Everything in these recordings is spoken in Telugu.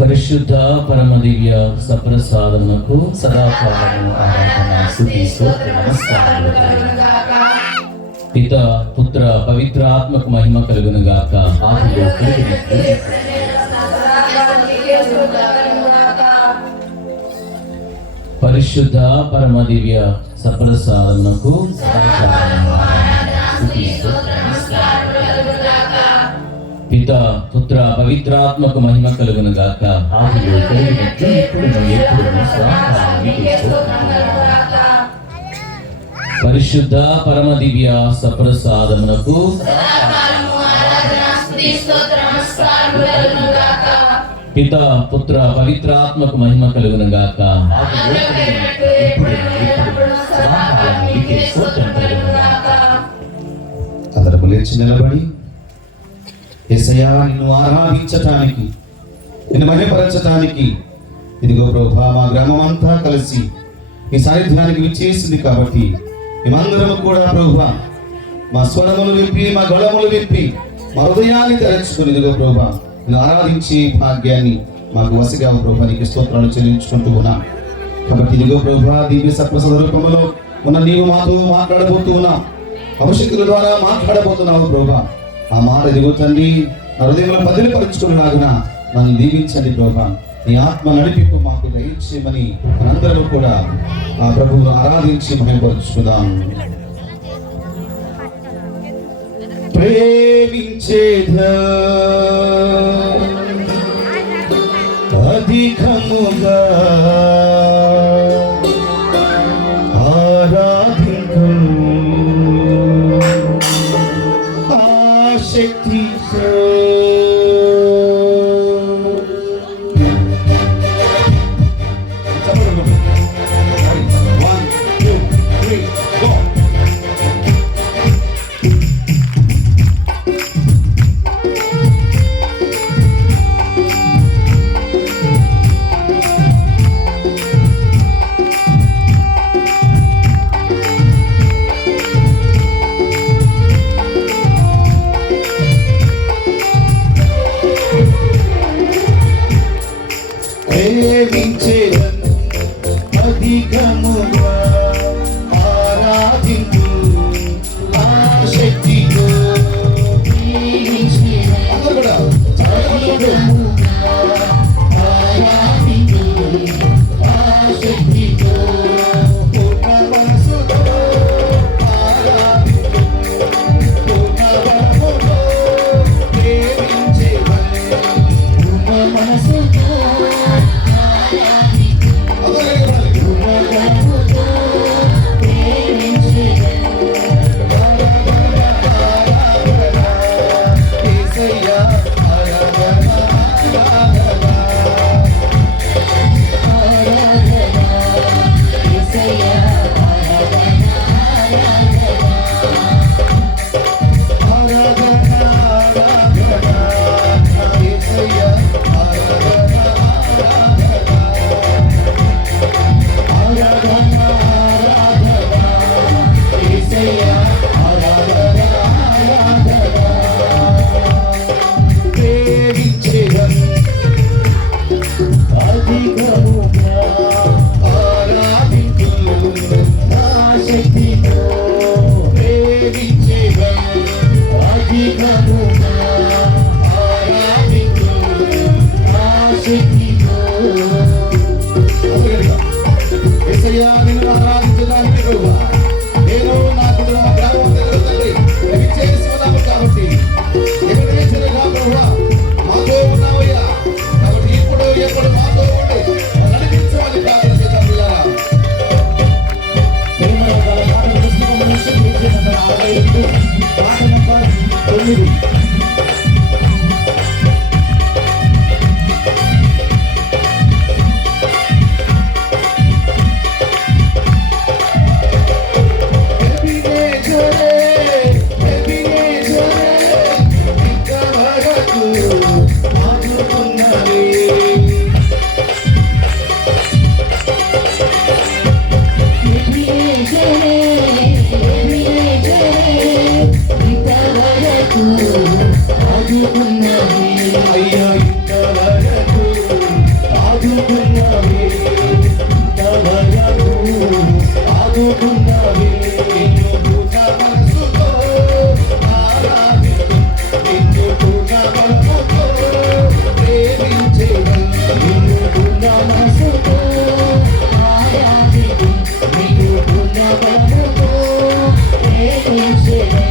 పరిశుద్ధ పరమ దివ్య సప్రసాదమునకు సదాకాలము ఆరాధన స్తుతి స్తోత్ర నమస్కారములు పిత పుత్ర పవిత్ర ఆత్మకు మహిమ కలుగును గాక. ఆదిలో పరిశుద్ధ పరమ దివ్య సప్రసాదమునకు సదాకాలము ఆరాధన స్తుతి స్తోత్ర నమస్కారములు పిత పుత్ర పవిత్రాత్మకు మహిమ కలుగును గాక. ఆదిలో కలిగినట్లు ఇప్పుడును ఎప్పుడును సదాకాలము పరిశుద్ధ పరమ దివ్య సప్రసాదమునకు సదాకాలము ఆరాధన స్తుతి స్తోత్ర నమస్కారములు కలుగును గాక. పిత పుత్ర పవిత్రాత్మకు మహిమ కలుగును గాక. ఆదిలో కలిగినట్లు ఇప్పుడును ఎప్పుడును సదాకాలము స్తోత్రం కలుగును గాక. అందరూ లేచి నిలబడి యేసయ్యా నిన్ను ఆరాధించటానికి, నిన్ను మహిమపరచటానికి ఇదిగో ప్రభువా మా గ్రామం అంతా కలిసి ఈ సాన్నిధ్యానికి విచ్చేసింది కాబట్టి మేమందరము కూడా ప్రభువా మా స్వరములు విప్పి, మా గళములు విప్పి, మా హృదయాన్ని తెరచుకుని ఇదిగో ప్రభువా నిన్ను ఆరాధించే భాగ్యాన్ని మాకు వసిగా ప్రభువా నీకు స్తోత్రాలు చెల్లించుకుంటూ ఉన్నాం. కాబట్టి ఇదిగో ప్రభువా దివ్య సప్రసాద రూపంలో ఉన్న నీవు మాతో మాట్లాడబోతూ ఉన్నావు, అభిషేకుల ద్వారా మాట్లాడబోతున్నావు ప్రభువా. ఆ మాట ఇదిగో తండ్రి నా హృదయంలో బదిలిపరుచుకునేలాగున నన్ను దీవించండి ప్రభువా. నీ ఆత్మ నడిపింపు మాకు దయచేయమని మనందరూ కూడా ఆ ప్రభువును ఆరాధించి మహిమపరుచుకుందాం. ప్రేమించేదా అధికముగా శక్తి యేసయ్యా నిన్ను ఆరాధించడానికి ప్రభువా నేను నా కుటుంబ గ్రామం దగ్గర తండ్రి ఇవి చేసి ఉన్నాము కాబట్టి ఎక్కడే సరిగా ప్రభువా మాతో ఉన్నావయ్యా కాబట్టి ఇప్పుడు ఎప్పుడు మాతో ఉండి నడిపించమని ప్రార్థన చేద్దాం పిల్లరా. పాట నంబర్ 9. అయ్యో ఇంతవరకు ఆదుకున్నవి, ఇంతవరకు ఆదుకున్నవి. నిన్ను పూర్ణ మనసుతో ఆరాధించు, నిన్ను పూర్ణ మనసుతో ప్రేమించేదను. నిన్ను పూర్ణ మనసుతో ఆరాధించు, నిన్ను పూర్ణ మనసుతో ప్రేమించేదను.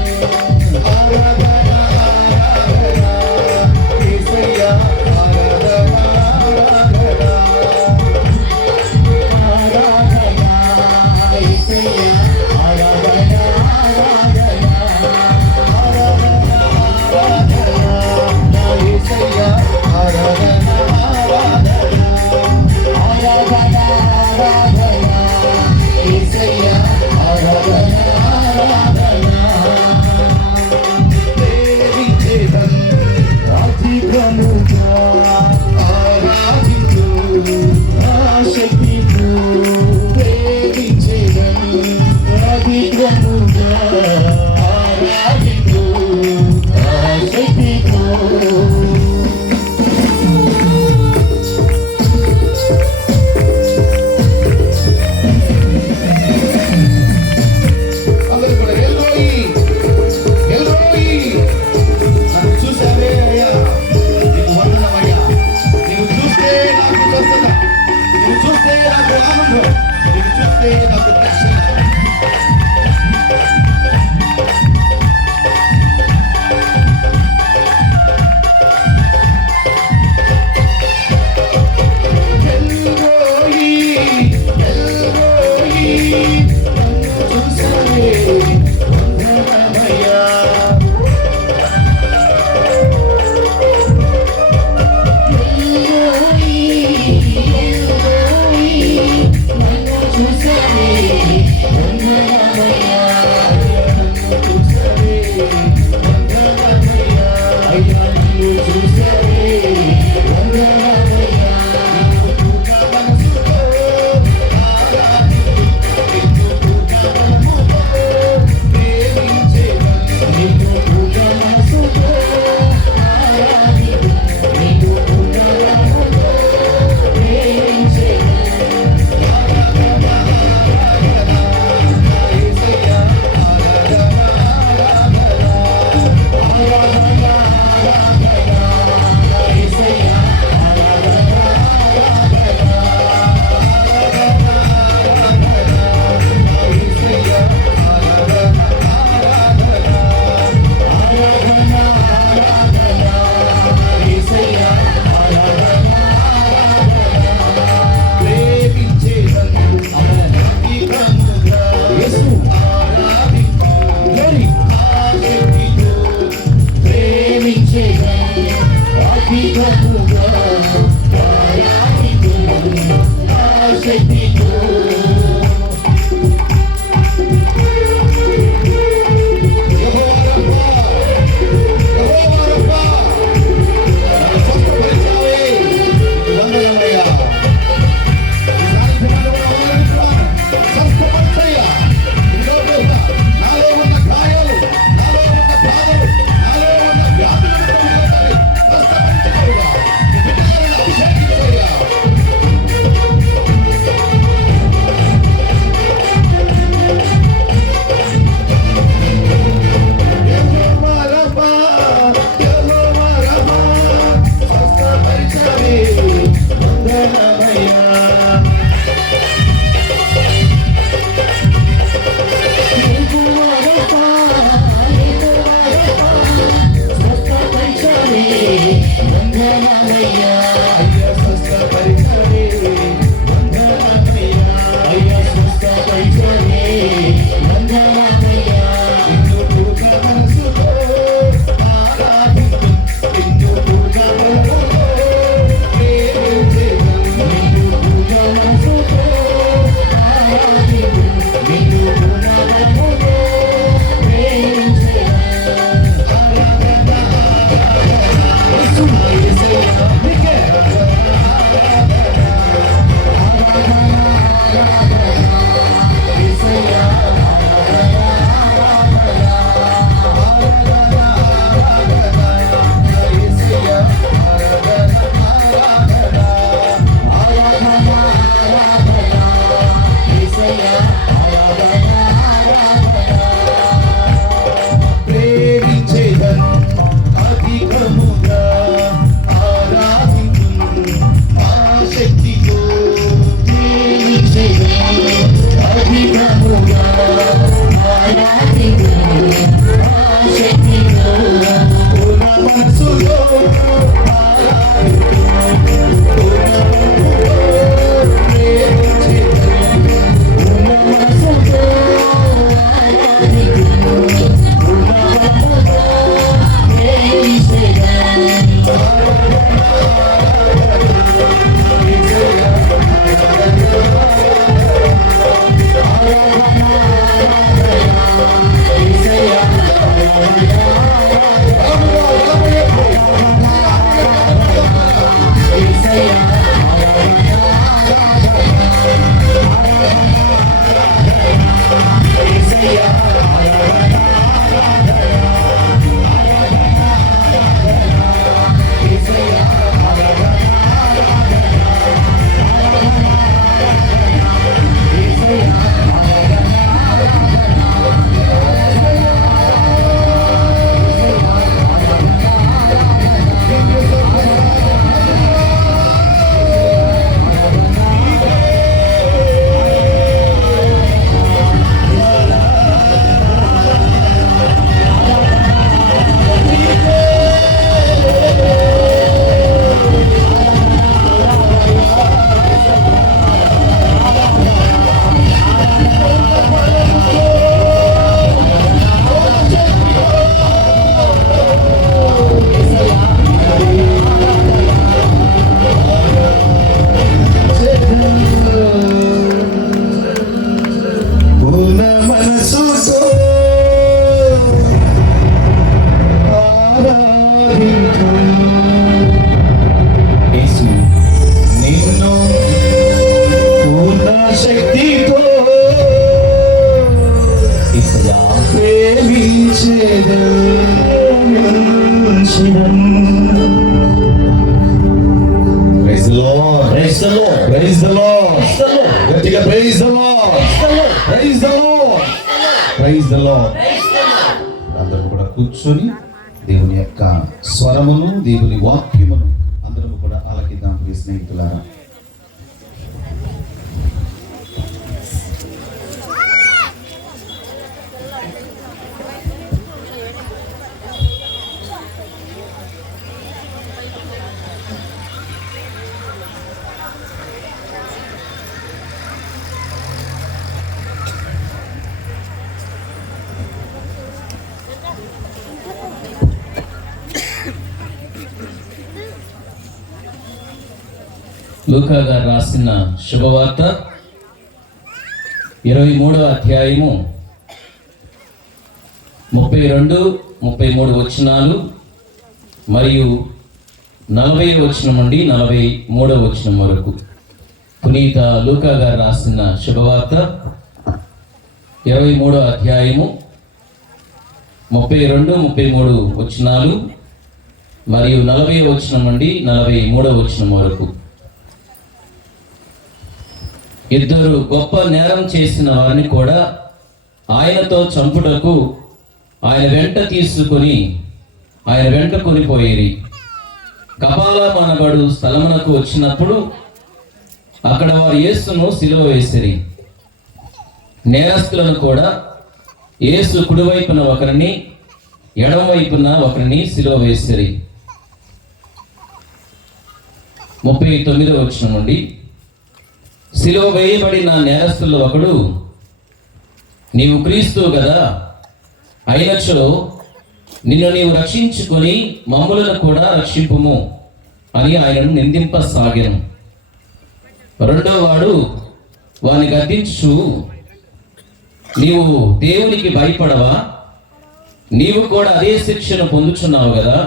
స్తుతించెదను. Praise the Lord. Praise the Lord. Praise the Lord. Praise the Lord. గట్టిగా praise the Lord. Praise the Lord. Praise the Lord. అందరూ కూడా కూర్చొని దేవుని యొక్క స్వరమును, దేవుని వాక్యమును అందరూ కూడా ఆలకిద్దాం ప్రియ స్నేహితులారా. లూకా గారు రాసిన శుభవార్త 23వ అధ్యాయము 32, 33 వచనాలు మరియు 40వ వచనం నుండి 43వ వచనం వరకు. పునీత లూకా గారు రాసిన శుభవార్త 23వ అధ్యాయము 32, 33 వచనాలు మరియు 40వ వచనం నుండి 43వ వచనం వరకు. ఇద్దరు గొప్ప నేరం చేసిన వారిని కూడా ఆయనతో చంపుటకు ఆయన వెంట కొనిపోయేది. కపాలం అనబడు స్థలమునకు వచ్చినప్పుడు అక్కడ వారు యేసును సిలువ వేసిరి. నేరస్తులను కూడా యేసు కుడివైపున ఒకరిని, ఎడమవైపున ఒకరిని సిలువ వేసిరి. 39వ వచనం నుండి, సిలువ వేయబడిన నేరస్తుల్లో ఒకడు, నీవు క్రీస్తువు కదా, అయినచో నిన్ను నీవు రక్షించుకొని మమ్ములను కూడా రక్షింపుము అని ఆయనను నిందింపసాగాను. రెండో వాడు వాని గద్దించు, నీవు దేవునికి భయపడవా? నీవు కూడా అదే శిక్షను పొందుచున్నావు కదా.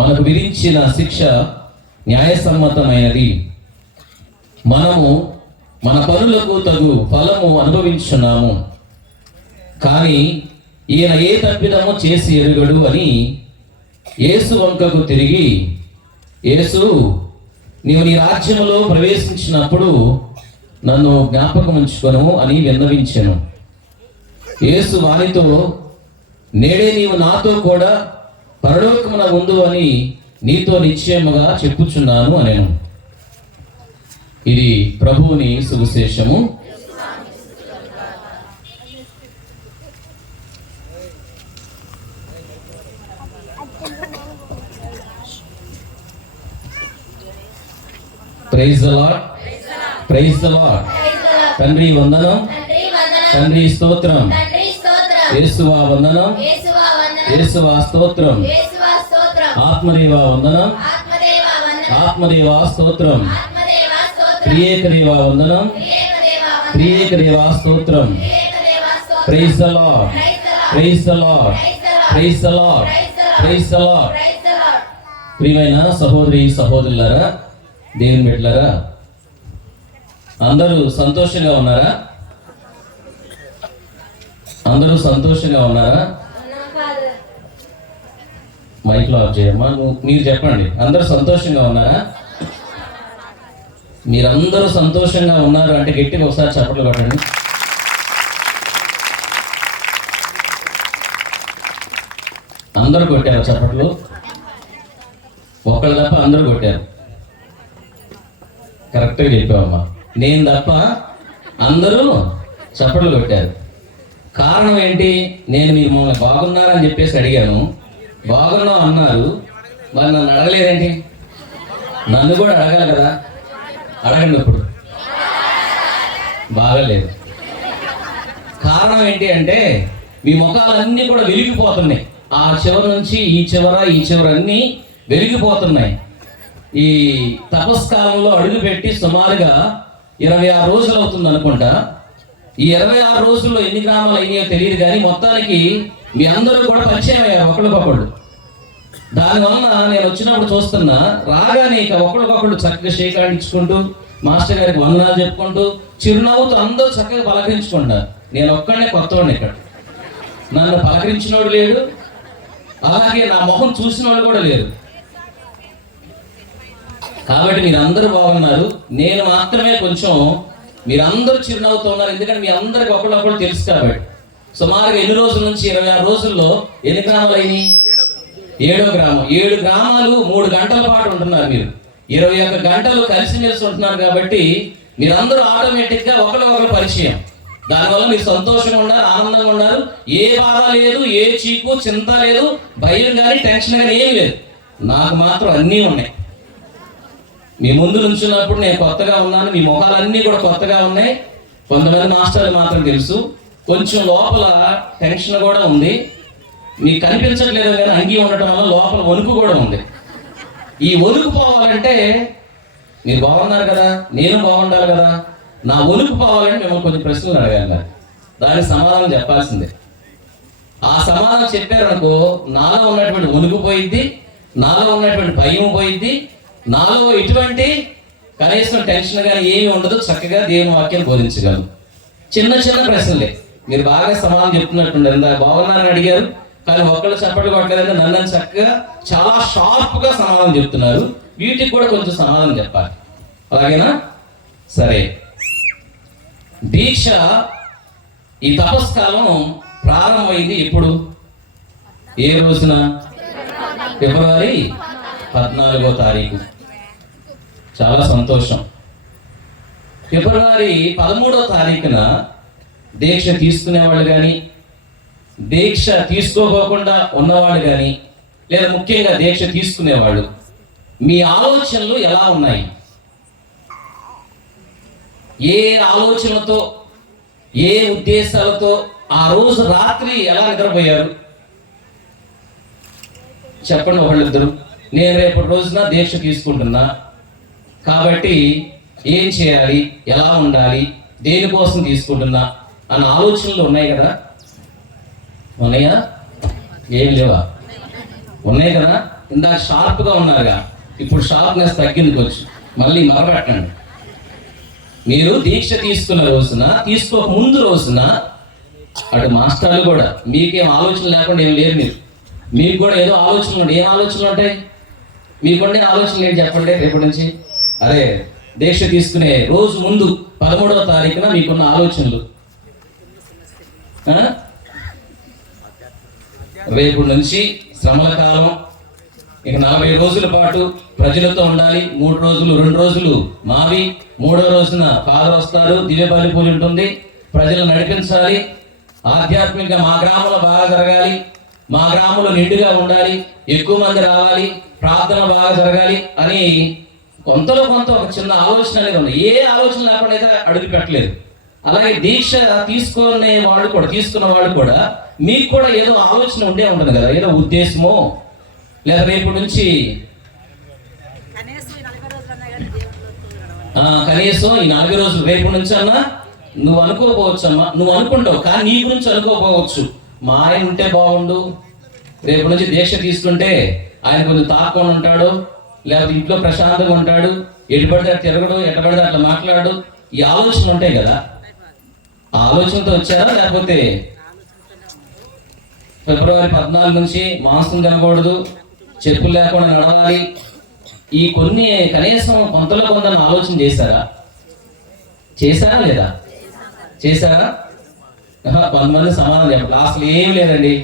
మనకు విధించిన శిక్ష న్యాయసమ్మతమైనది. మనము మన పనులకు తగు ఫలము అనుభవించున్నాము. కానీ ఈయన ఏ తప్పిదమో చేసి ఎరుగడు అని యేసు వంకకు తిరిగి, యేసు, నీవు నీ రాజ్యములో ప్రవేశించినప్పుడు నన్ను జ్ఞాపకం ఉంచుకొను అని విన్నవించెను. యేసు వానితో, నేడే నీవు నాతో కూడా పరలోకమున ఉండు అని నీతో నిశ్చయముగా చెప్పుచున్నాను అనెను. ఇది ప్రభువుని సువిశేషము. Praise the Lord. Praise the Lord. తండ్రి వందనం, తండ్రి స్తోత్రం, యేసువా వందనం, యేసువా స్తోత్రం, ఆత్మదేవా వందనం, ఆత్మదేవా స్తోత్రం, ప్రియేకదేవా వందనం, ప్రియేకదేవా స్తోత్రం. Praise the Lord. Praise the Lord. Praise the Lord. Praise the Lord. ప్రియమైన సహోదరి సహోదరులారా, దేవుని బిడ్డలారా, అందరూ సంతోషంగా ఉన్నారా? అందరూ సంతోషంగా ఉన్నారా? మైక్లో ఆఫ్ చేయమ్మా. మీరు చెప్పండి, అందరూ సంతోషంగా ఉన్నారా? మీరందరూ సంతోషంగా ఉన్నారు అంటే గట్టిగా ఒకసారి చప్పట్లు కొట్టండి. అందరూ కొట్టారు చప్పట్లు? ఒకళ్ళు తప్ప అందరూ కొట్టారు. కరెక్ట్గా చెప్పావమ్మా. నేను తప్ప అందరూ చప్పట్లు కొట్టారు. కారణం ఏంటి? నేను మిమ్మల్ని బాగున్నారని చెప్పేసి అడిగాను, బాగున్నావు అన్నారు. మరి నన్ను అడగలేదేంటి? నన్ను కూడా అడగాలి కదా. అడగండి. ఇప్పుడు బాగలేదు. కారణం ఏంటి అంటే మీ ముఖాలన్నీ కూడా వెలిగిపోతున్నాయి. ఆ చివరి నుంచి ఈ చివర అన్నీ వెలిగిపోతున్నాయి. ఈ తపస్కాలంలో అడుగుపెట్టి సుమారుగా 26 రోజులు అవుతుంది అనుకుంటా. ఈ 26 రోజుల్లో ఎన్ని గ్రామాలు అయినాయో తెలియదు, కానీ మొత్తానికి మీ అందరూ కూడా పరిచయం అయ్యారు ఒకళ్ళకొకళ్ళు. దానివల్ల నేను వచ్చినప్పుడు చూస్తున్నా, రాగానే ఇక ఒకళ్ళకొకళ్ళు చక్కగా షేకాడించుకుంటూ, మాస్టర్ గారికి వందనాలు చెప్పుకుంటూ, చిరునవ్వుతో అందరూ చక్కగా పలకరించుకుంటారు. నేను ఒక్కడనే కొత్తవాడిని ఇక్కడ. నన్ను పలకరించినోడు లేడు, అలాగే నా మొహం చూసిన వాళ్ళు కూడా లేరు. కాబట్టి మీరందరూ బాగున్నారు, నేను మాత్రమే కొంచెం, మీరందరూ చిరునవ్వుతో ఉన్నారు. ఎందుకంటే మీ అందరికి ఒకళ్ళొకళ్ళు తెలుసు కాబట్టి. సుమారుగా ఎన్ని రోజుల నుంచి 26 రోజుల్లో ఎన్ని గ్రామాలు అయినాయి? 7వ గ్రామం. 7 గ్రామాలు 3 గంటల పాటు ఉంటున్నారు. మీరు 21 గంటలు కలిసిమెలిసి ఉంటున్నారు. కాబట్టి మీరందరూ ఆటోమేటిక్గా ఒకరికొకరు పరిచయం. దానివల్ల మీరు సంతోషంగా ఉన్నారు, ఆనందంగా ఉన్నారు. ఏ బాధ లేదు, ఏ చీకు చింత లేదు, భయం కానీ టెన్షన్ కానీ ఏం లేదు. నాకు మాత్రం అన్నీ ఉన్నాయి. మీ ముందు నుంచున్నప్పుడు నేను కొత్తగా ఉన్నాను, మీ ముఖాలన్నీ కూడా కొత్తగా ఉన్నాయి. కొంతమంది మాస్టర్లు మాత్రం తెలుసు, కొంచెం లోపల టెన్షన్ కూడా ఉంది. మీకు కనిపించట్లేదు కానీ అంగీ ఉండటం వల్ల లోపల వణుకు కూడా ఉంది. ఈ వణుకు పోవాలంటే మీరు బాగున్నారు కదా, నేను బాగుండాలి కదా. నా వణుకు పోవాలంటే మిమ్మల్ని కొన్ని ప్రశ్నలు అడగాలి, దానికి సమాధానం చెప్పాల్సిందే. ఆ సమాధానం చెప్పారనుకో నాలో ఉన్నటువంటి వణుకు పోయిద్ది, నాలో ఉన్నటువంటి భయం పోయిద్ది, నాలో ఎటువంటి కనీసం టెన్షన్ కానీ ఏమి ఉండదు. చక్కగా దేవుని వాక్యాన్ని బోధించగలరు. చిన్న చిన్న ప్రశ్నలే, మీరు బాగా సమాధానం చెప్తున్నట్టుండే. బాగున్నారని అడిగారు కానీ ఒక్కళ్ళు చెప్పట్లు కొట్టలేదంటే నన్ను చక్కగా చాలా షార్ప్గా సమాధానం చెప్తున్నారు. వీటికి కూడా కొంచెం సమాధానం చెప్పాలి, అలాగేనా? సరే, దీక్ష ఈ తపస్కాలం ప్రారంభమైంది ఎప్పుడు? ఏ రోజున? ఫిబ్రవరి 14వ తారీఖు. చాలా సంతోషం. ఫిబ్రవరి 13వ తారీఖున దీక్ష తీసుకునేవాళ్ళు కానీ, దీక్ష తీసుకోకుండా ఉన్నవాళ్ళు కానీ, లేదా ముఖ్యంగా దీక్ష తీసుకునేవాళ్ళు, మీ ఆలోచనలు ఎలా ఉన్నాయి? ఏ ఆలోచనలతో, ఏ ఉద్దేశాలతో ఆ రోజు రాత్రి ఎలా నిద్రపోయారు? చెప్పండి ఒకళ్ళిద్దరు. నేను రేపటి రోజున దీక్ష తీసుకుంటున్నా కాబట్టి ఏం చేయాలి, ఎలా ఉండాలి, దేనికోసం తీసుకుంటున్నా అన్న ఆలోచనలు ఉన్నాయి కదా? ఉన్నాయా? ఏం లేవా? ఉన్నాయి కదా. ఇందాక షార్ప్గా ఉన్నారుగా, ఇప్పుడు షార్ప్నెస్ తగ్గింది కొంచెం. మళ్ళీ మరపెట్టండి. మీరు దీక్ష తీసుకున్న రోజున, తీసుకోక ముందు రోజున, అటు మాస్టర్లు కూడా మీకేం ఆలోచన లేకుండా ఏం లేరు. మీకు కూడా ఏదో ఆలోచనలు ఉంటాయి. ఏం ఆలోచనలు ఉంటాయి మీకుండే? ఆలోచనలు ఏంటి చెప్పండి రేపటి నుంచి? అదే దీక్ష తీసుకునే రోజు ముందు 13వ తారీఖున మీకున్న ఆలోచనలు. రేపు నుంచి శ్రమల కాలం, ఇక 40 రోజుల పాటు ప్రజలతో ఉండాలి. 3 రోజులు, 2 రోజులు మావి, 3వ రోజున ఫాదర్ వస్తారు, దివ్య బలి పూజ ఉంటుంది, ప్రజలను నడిపించాలి. ఆధ్యాత్మికంగా మా గ్రామంలో బాగా జరగాలి, మా గ్రామంలో నిండుగా ఉండాలి, ఎక్కువ మంది రావాలి, ప్రార్థన బాగా జరగాలి అని కొంతలో కొంత ఒక చిన్న ఆలోచన అనేది ఉంది. ఏ ఆలోచన లేకుండా అయితే అడుగు పెట్టలేదు. అలాగే దీక్ష తీసుకున్న వాళ్ళు కూడా మీకు కూడా ఏదో ఆలోచన ఉండే ఉంటుంది కదా, ఏదో ఉద్దేశమో, లేదా రేపు నుంచి కనీసం ఈ 40 రోజులు రేపు నుంచి అన్నా నువ్వు అనుకోకపోవచ్చు అమ్మా, నువ్వు అనుకుంటావు కానీ నీ గురించి అనుకోకపోవచ్చు. మా ఆయన ఉంటే బాగుండు, రేపు నుంచి దీక్ష తీసుకుంటే ఆయన కొంచెం తాకుండా ఉంటాడు, లేకపోతే ఇంట్లో ప్రశాంతంగా ఉంటాడు, ఎటు పడితే తిరగడు, ఎట్ట పడితే అట్లా మాట్లాడు. ఈ ఆలోచనలు ఉంటాయి కదా. ఆ ఆలోచనతో వచ్చారా? లేకపోతే ఫిబ్రవరి 14 నుంచి మాంసం తినకూడదు, చెప్పులు లేకుండా నడవాలి, ఈ కొన్ని కనీసం కొంతలో కొంత ఆలోచన చేశారా లేదా? చేశారా? కొంతమంది సమాధానం చెప్పాలి. అసలు ఏం లేదండి,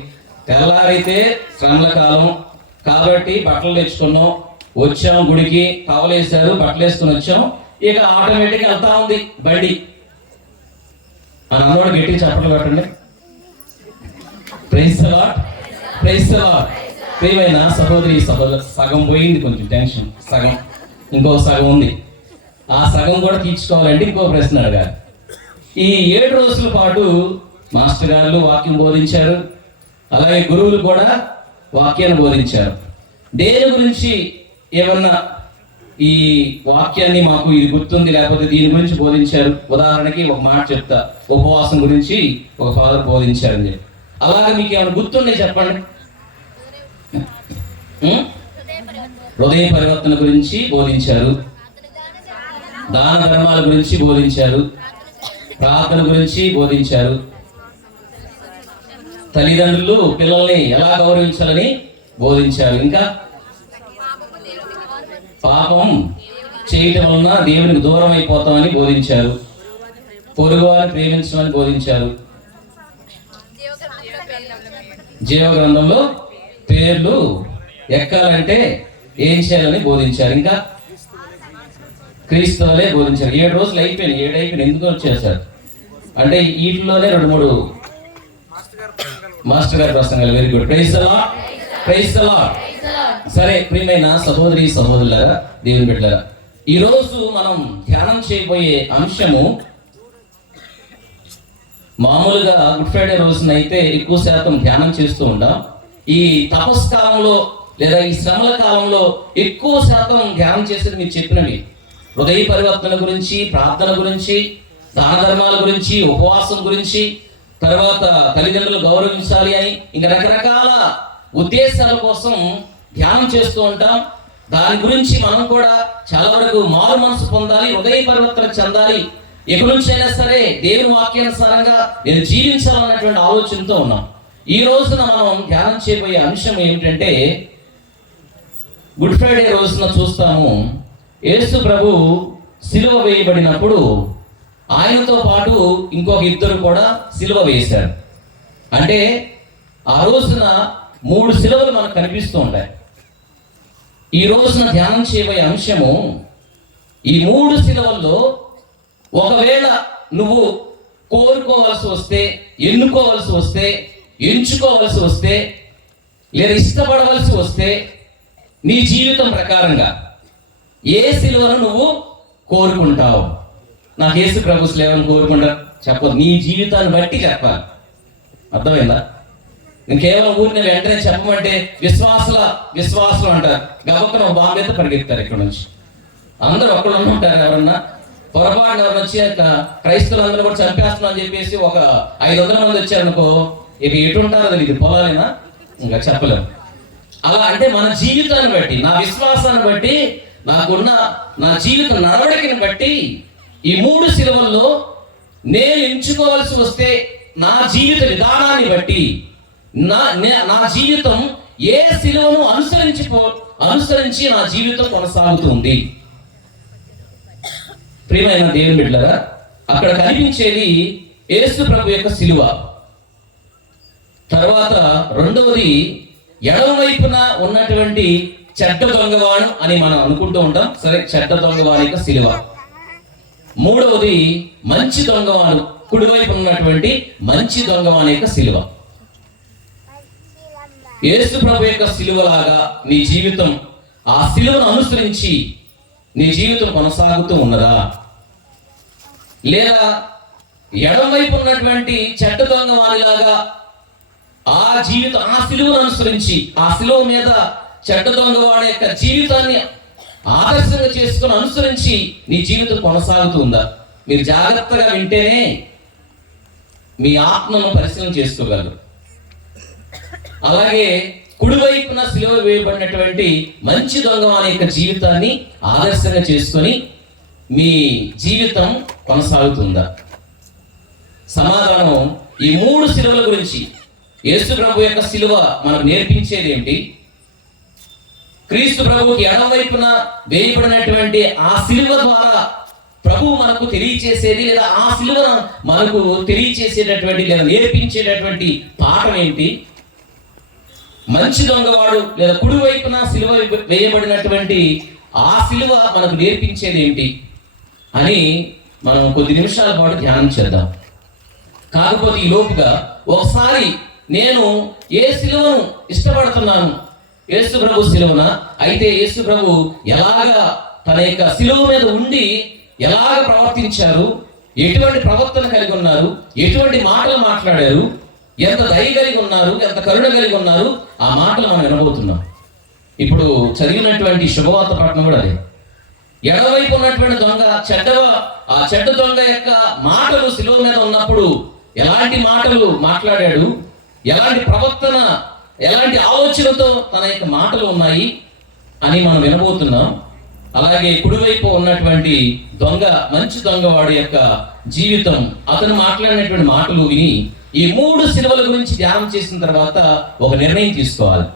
తెల్లారైతే శ్రమల కాలం కాబట్టి బట్టలు తెచ్చుకున్నాం, వచ్చాం, గుడికి టవలేసారు, బట్టలు వేసుకుని వచ్చాం, ఇక ఆటోమేటిక్గా వెళ్తా ఉంది బండి అని అందరూ గట్టిగా చప్పట్లు కొట్టండి. Praise the Lord, praise the Lord. ప్రియమైన సహోదరి సగం పోయింది, కొంచెం టెన్షన్ సగం, ఇంకో సగం ఉంది. ఆ సగం కూడా తీర్చుకోవాలంటే ఇంకో ప్రశ్న అడగాలి. ఈ 7 రోజుల పాటు మాస్టర్ గారు వాక్యం బోధించారు, అలాగే గురువులు కూడా వాక్యాన్ని బోధించారు. దేని గురించి ఏమన్నా ఈ వాక్యాన్ని మాకు ఇది గుర్తుంది, లేకపోతే దీని గురించి బోధించారు? ఉదాహరణకి ఒక మాట చెప్తా, ఉపవాసం గురించి ఒక ఫాదర్ బోధించారని చెప్పి. అలాగే మీకు ఏమైనా గుర్తుండే చెప్పండి. హృదయ పరివర్తన గురించి బోధించారు, దాన ధర్మాల గురించి బోధించారు, ప్రార్థన గురించి బోధించారు, తల్లిదండ్రులు పిల్లల్ని ఎలా గౌరవించాలని బోధించారు. ఇంకా పాపం చేయటం వలన దేవునికి దూరం అయిపోతామని బోధించారు. పొరుగువారిని ప్రేమించమని బోధించారు. జీవ గ్రంథంలో పేర్లు ఎక్కాలంటే ఏం చేయాలని బోధించారు. ఇంకా క్రీస్తులే బోధించారు. 7 రోజులు అయిపోయింది. 7 అయిపోయింది. ఎందుకు వచ్చేసారు అంటే వీటిలోనే 2-3 మాస్టర్ గారి ప్రసంగాలు. Very good. Praise the Lord. Praise the Lord. సరే ప్రియమైన సహోదరి సహోదరులారా, దేవుని బిడ్డలారా, ఈ రోజు మనం ధ్యానం చేయబోయే అంశము మామూలుగా గుడ్ ఫ్రైడే రోజున అయితే ఎక్కువ శాతం ధ్యానం చేస్తూ ఉంటాం. ఈ తపస్కాలంలో లేదా ఈ శ్రమల కాలంలో ఎక్కువ శాతం ధ్యానం చేసేది మీరు చెప్పినవి హృదయ పరివర్తన గురించి, ప్రార్థన గురించి, దాన ధర్మాల గురించి, ఉపవాసం గురించి, తర్వాత తల్లిదండ్రులు గౌరవించాలి అని ఇంకా రకరకాల ఉద్దేశాల కోసం ధ్యానం చేస్తూ ఉంటాం. దాని గురించి మనం కూడా చాలా వరకు మారు మనసు పొందాలి, హృదయ పరివర్తన చెందాలి, ఎక్కడి నుంచి అయినా సరే దేవుని వాక్యానుసారంగా నేను జీవించాలన్నటువంటి ఆలోచనతో ఉన్నాం. ఈ రోజున మనం ధ్యానం చేయబోయే అంశం ఏమిటంటే, గుడ్ ఫ్రైడే రోజున చూస్తాము యేసు ప్రభు సిలువ వేయబడినప్పుడు ఆయనతో పాటు ఇంకొక 2 కూడా సిలువ వేశారు. అంటే ఆ రోజున 3 సిలువలు మనకు కనిపిస్తూ ఉంటాయి. ఈ రోజున ధ్యానం చేయబోయే అంశము ఈ 3 సిలువల్లో ఒకవేళ నువ్వు కోరుకోవాల్సి వస్తే, ఎన్నుకోవాల్సి వస్తే, ఎంచుకోవాల్సి వస్తే, లేదా ఇష్టపడవలసి వస్తే నీ జీవితం ప్రకారంగా ఏ సిలువను నువ్వు కోరుకుంటావు? నాకు యేసు ప్రభు సిలువను కోరుకుంటా చెప్పదు, నీ జీవితాన్ని బట్టి చెప్పాలి. అర్థమైందా? నేను కేవలం ఊరిని వెంటనే చెప్పమంటే విశ్వాసం అంటారు. గబక్కన బాంబేతో పరిగెత్తారు ఇక్కడ నుంచి. అందరూ ఒక్కడు ఉంటారు. ఎవరన్నా పొరపాటున ఎవరు వచ్చి క్రైస్తవులందరూ కూడా చంపేస్తున్నాం అని చెప్పేసి ఒక 500 మంది వచ్చారనుకో, ఇక ఎటు ఉంటారో అది ఇది పొలాలేనా ఇంకా చెప్పలేము. అలా అంటే మన జీవితాన్ని బట్టి, నా విశ్వాసాన్ని బట్టి, నాకున్న నా జీవిత నడవడికని బట్టి ఈ 3 సిలువల్లో నేను ఎంచుకోవాల్సి వస్తే నా జీవిత విధానాన్ని బట్టి నా జీవితం ఏ సిలువను అనుసరించి నా జీవితం కొనసాగుతుంది. ప్రియమైన దేవుని బిడ్డలారా, అక్కడ కనిపించేది యేసు ప్రభు యొక్క సిలువ. తర్వాత రెండవది ఎడమ వైపున ఉన్నటువంటి చెడ్డ దొంగవాడు అని మనం అనుకుంటూ ఉంటాం. సరే, చెడ్డ దొంగవాడి యొక్క సిలువ. మూడవది మంచి దొంగవాడు, కుడివైపు ఉన్నటువంటి మంచి దొంగవాడి యొక్క సిలువ. యేసు ప్రభు యొక్క సిలువలాగా నీ జీవితం ఆ సిలువను అనుసరించి నీ జీవితం కొనసాగుతూ ఉన్నదా? లేదా ఎడమవైపు ఉన్నటువంటి చెడ్డ దొంగవాడిలాగా ఆ జీవితం ఆ సిలువను అనుసరించి ఆ సిలువ మీద చెడ్డ దొంగవాడి యొక్క జీవితాన్ని ఆదర్శంగా చేసుకుని అనుసరించి నీ జీవితం కొనసాగుతుందా? మీరు జాగ్రత్తగా వింటేనే మీ ఆత్మను పరిశీలన చేసుకోగలరు. అలాగే కుడివైపున సిలువ వేయబడినటువంటి మంచి దొంగవాని యొక్క జీవితాన్ని ఆదర్శంగా చేసుకొని మీ జీవితం కొనసాగుతుందా? సమాధానం ఈ 3 సిలువల గురించి. యేసు ప్రభు యొక్క సిలువ మనకు నేర్పించేది ఏంటి? క్రీస్తు ప్రభువుకి ఎడమవైపున వేయబడినటువంటి ఆ సిలువ ద్వారా ప్రభు మనకు తెలియచేసేది, లేదా ఆ సిలువ మనకు తెలియచేసేటటువంటి లేదా నేర్పించేటటువంటి పాఠం ఏంటి? మంచి దొంగవాడు లేదా కుడివైపున సిలువ వేయబడినటువంటి ఆ సిలువ మనకు నేర్పించేది ఏంటి అని మనం కొద్ది నిమిషాల పాటు ధ్యానం చేద్దాం. కాకపోతే ఈ లోపుగా ఒకసారి నేను ఏ సిలువను ఇష్టపడుతున్నాను, యేసు ప్రభు సిలువన అయితే యేసు ప్రభు ఎలాగా తన యొక్క సిలువ మీద ఉండి ఎలాగ ప్రవర్తించారు, ఎటువంటి ప్రవర్తన కలిగి ఉన్నారు, ఎటువంటి మాటలు మాట్లాడారు, ఎంత దయ కలిగి ఉన్నారు, ఎంత కరుణ కలిగి ఉన్నారు, ఆ మాటలు మనం వినబోతున్నాం. ఇప్పుడు చదివినటువంటి శుభవార్త పట్టణం కూడా అదే. ఎడవైపు ఉన్నటువంటి దొంగ ఆ చెడ్డ దొంగ యొక్క మాటలు సిలువ మీద ఉన్నప్పుడు ఎలాంటి మాటలు మాట్లాడాడు, ఎలాంటి ప్రవర్తన, ఎలాంటి ఆలోచనతో తన యొక్క మాటలు ఉన్నాయి అని మనం వినబోతున్నాం. అలాగే కుడివైపు ఉన్నటువంటి దొంగ, మంచి దొంగవాడి యొక్క జీవితం, అతను మాట్లాడినటువంటి మాటలు విని ఈ 3 సిలువల గురించి ధ్యానం చేసిన తర్వాత ఒక నిర్ణయం తీసుకోవాలి.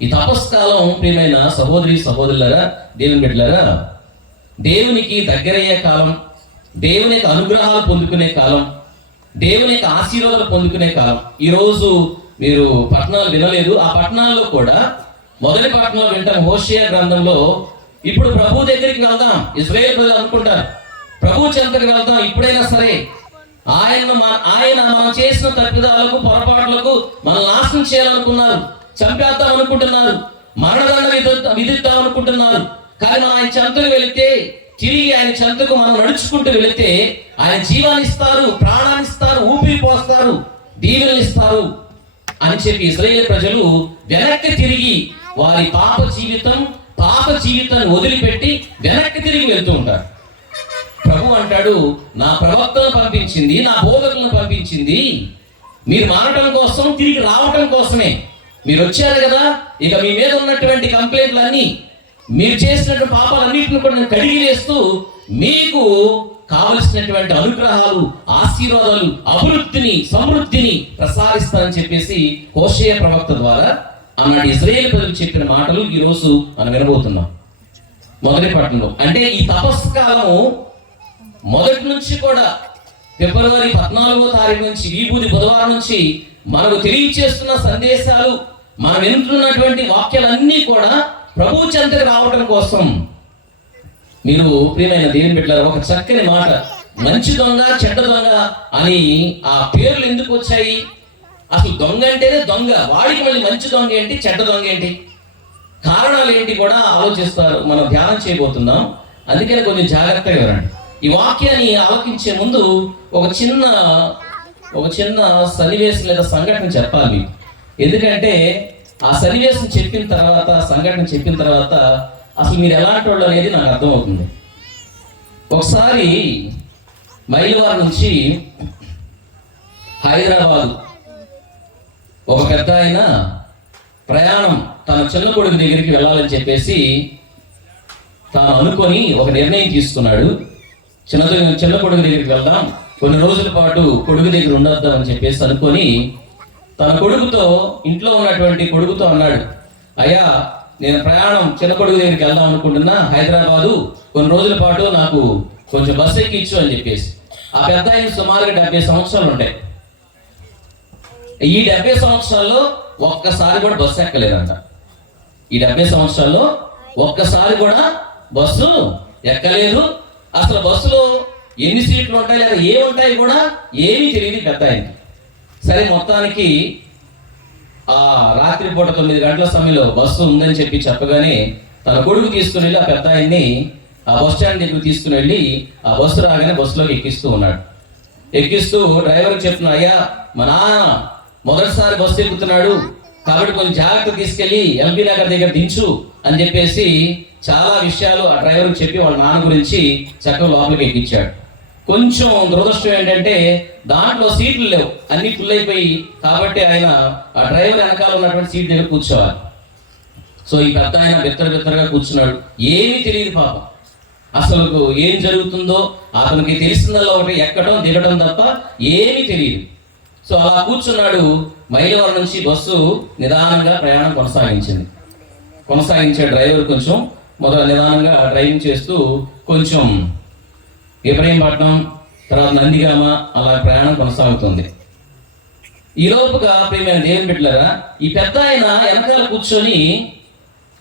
ఈ తపస్కాలం ప్రియమైన సహోదరి సహోదరులారా, దేవుని బిడ్డలారా, దేవునికి దగ్గరయ్యే కాలం, దేవుని యొక్క అనుగ్రహాలు పొందుకునే కాలం, దేవుని యొక్క ఆశీర్వాదాలు పొందుకునే కాలం. ఈరోజు మీరు పట్టణాలు వినలేదు, ఆ పట్టణాల్లో కూడా మొదటి పట్టణంలో వింటాం హోషేయ గ్రంథంలో, ఇప్పుడు ప్రభు దగ్గరికి వెళ్దాం. ఇశ్రాయేలు ప్రజలు అనుకుంటారు, ప్రభు చెంతకు వెళ్దాం ఇప్పుడైనా సరే. ఆయన మనం చేసిన తప్పిదాలకు పొరపాట్లకు మనం నాశనం చేయాలనుకున్నారు, చంపేద్దాం అనుకుంటున్నారు, మరణదండ విధిద్దాం అనుకుంటున్నారు. కానీ మనం ఆయన చెంతకు వెళితే, తిరిగి ఆయన చెంతకు మనం నడుచుకుంటూ వెళితే ఆయన జీవాన్ని ఇస్తారు, ప్రాణాన్ని ఇస్తారు, ఊపిరి పోస్తారు, దీవెనలు ఇస్తారు అని చెప్పి ఇశ్రాయేలు ప్రజలు వెనక్కి తిరిగి వారి పాప జీవితాన్ని వదిలిపెట్టి వెనక్కి తిరిగి వెళ్తూ ఉంటారు. ప్రభు అంటాడు, నా ప్రవక్తను పంపించింది, నా బోధకులను పంపించింది మీరు మారటం కోసం, తిరిగి రావటం కోసమే. మీరు వచ్చారు కదా, ఇక మీ మీద ఉన్నటువంటి కంప్లైంట్లన్నీ, మీరు చేసినటువంటి పాపాలన్నింటిని కూడా నేను కడిగి వేస్తూ మీకు కావలసినటువంటి అనుగ్రహాలు, ఆశీర్వాదాలు, అభివృద్ధిని, సమృద్ధిని ప్రసాదిస్తానని చెప్పేసి హోషేయ ప్రవక్త ద్వారా అన్నాడు. ఇశ్రాయేలు ప్రజలు చెప్పిన మాటలు ఈరోజు మనం వినబోతున్నాం. మొదటి పట్టణంలో అంటే ఈ తపస్కాలం మొదటి నుంచి కూడా ఫిబ్రవరి 14వ తారీఖు నుంచి, విభూది బుధవారం నుంచి మనకు తెలియచేస్తున్న సందేశాలు, మనం వింటున్నటువంటి వాక్యాలన్నీ కూడా ప్రభు చెంతకు రావడం కోసం. మీరు ప్రియమైన దేవుని బిడ్డలారా, ఒక చక్కని మాట, మంచి దొంగ చెడ్డ దొంగ అని ఆ పేర్లు ఎందుకు వచ్చాయి? అసలు దొంగ అంటేనే దొంగ, వాడికి మళ్ళీ మంచి దొంగ ఏంటి, చెడ్డ దొంగ ఏంటి, కారణాలు ఏంటి కూడా ఆలోచిస్తారు. మనం ధ్యానం చేయబోతున్నాం, అందుకని కొంచెం జాగ్రత్తగా వినండి. ఈ వాక్యాన్ని ఆలోచించే ముందు ఒక చిన్న సన్నివేశం లేదా సంఘటన చెప్పాలి మీకు. ఎందుకంటే ఆ సన్నివేశం చెప్పిన తర్వాత, సంఘటన చెప్పిన తర్వాత అసలు మీరు ఎలాంటి వాళ్ళు అనేది నాకు అర్థమవుతుంది. ఒకసారి మైలవారి నుంచి హైదరాబాద్ ఒక పెద్ద ఆయన ప్రయాణం తన చిన్న కొడుకు దగ్గరికి వెళ్ళాలని చెప్పేసి తాను అనుకొని ఒక నిర్ణయం తీసుకున్నాడు. చిన్న కొడుకు దగ్గరికి వెళ్దాం, కొన్ని రోజుల పాటు కొడుకు దగ్గర ఉండొద్దాం అని చెప్పేసి అనుకొని తన కొడుకుతో, ఇంట్లో ఉన్నటువంటి కొడుకుతో అన్నాడు, అయ్యా నేను ప్రయాణం చిన్న కొడుకు దగ్గరికి వెళ్దాం అనుకుంటున్నా హైదరాబాదు, కొన్ని రోజుల పాటు నాకు కొంచెం బస్సు ఎక్కించు అని చెప్పేసి. ఆ పెద్ద ఆయన సుమారుగా 70 సంవత్సరాలు ఉంటాయి. ఈ 70 సంవత్సరాల్లో ఒక్కసారి కూడా బస్సు ఎక్కలేదంట. ఈ 70 సంవత్సరాల్లో ఒక్కసారి కూడా బస్సు ఎక్కలేదు. అసలు బస్సులో ఎన్ని సీట్లు ఉంటాయి లేదా ఏముంటాయి కూడా ఏమీ తెలియదు పెద్ద ఆయనకి. సరే, మొత్తానికి ఆ రాత్రిపూట 9 గంటల సమయంలో బస్సు ఉందని చెప్పి చెప్పగానే తన కొడుకు తీసుకుని వెళ్ళి ఆ పెద్ద ఆయన్ని ఆ బస్ స్టాండ్ దగ్గర తీసుకుని వెళ్ళి ఆ బస్సు రాగానే బస్సులోకి ఎక్కిస్తూ ఉన్నాడు. ఎక్కిస్తూ డ్రైవర్కి చెప్తున్నా, అయ్యా మా నాన్న మొదటిసారి బస్సు ఎక్కుతున్నాడు కాబట్టి కొంచెం జాగ్రత్త తీసుకెళ్ళి ఎల్బీ నగర్ దగ్గర దించు అని చెప్పేసి చాలా విషయాలు ఆ డ్రైవర్కి చెప్పి వాళ్ళ నాన్న గురించి చక్కగా లోపలికి ఎక్కించాడు. కొంచెం దురదృష్టం ఏంటంటే దాంట్లో సీట్లు లేవు, అన్ని ఫుల్ అయిపోయి, కాబట్టి ఆయన ఆ డ్రైవర్ వెనకాల ఉన్నటువంటి సీట్ దగ్గర కూర్చోవాలి. సో ఈ పెద్ద ఆయన బిత్తరగా కూర్చున్నాడు. ఏమీ తెలియదు పాపం, అసలు ఏం జరుగుతుందో అతనికి తెలిసిందల్లా ఒకటి ఎక్కడం దిగడం తప్ప ఏమీ తెలియదు. సో అలా కూర్చున్నాడు. మైలవరం నుంచి బస్సు నిదానంగా ప్రయాణం కొనసాగించే డ్రైవర్ కొంచెం మొదలు నిదానంగా డ్రైవింగ్ చేస్తూ కొంచెం ఇబ్రహీంపట్నం, తర్వాత నందిగామ అలా ప్రయాణం కొనసాగుతుంది. ఈ లోపుగా ప్రియమైన దేవుని బిడ్డలారా, ఈ పెద్ద ఆయన వెనకాల కూర్చొని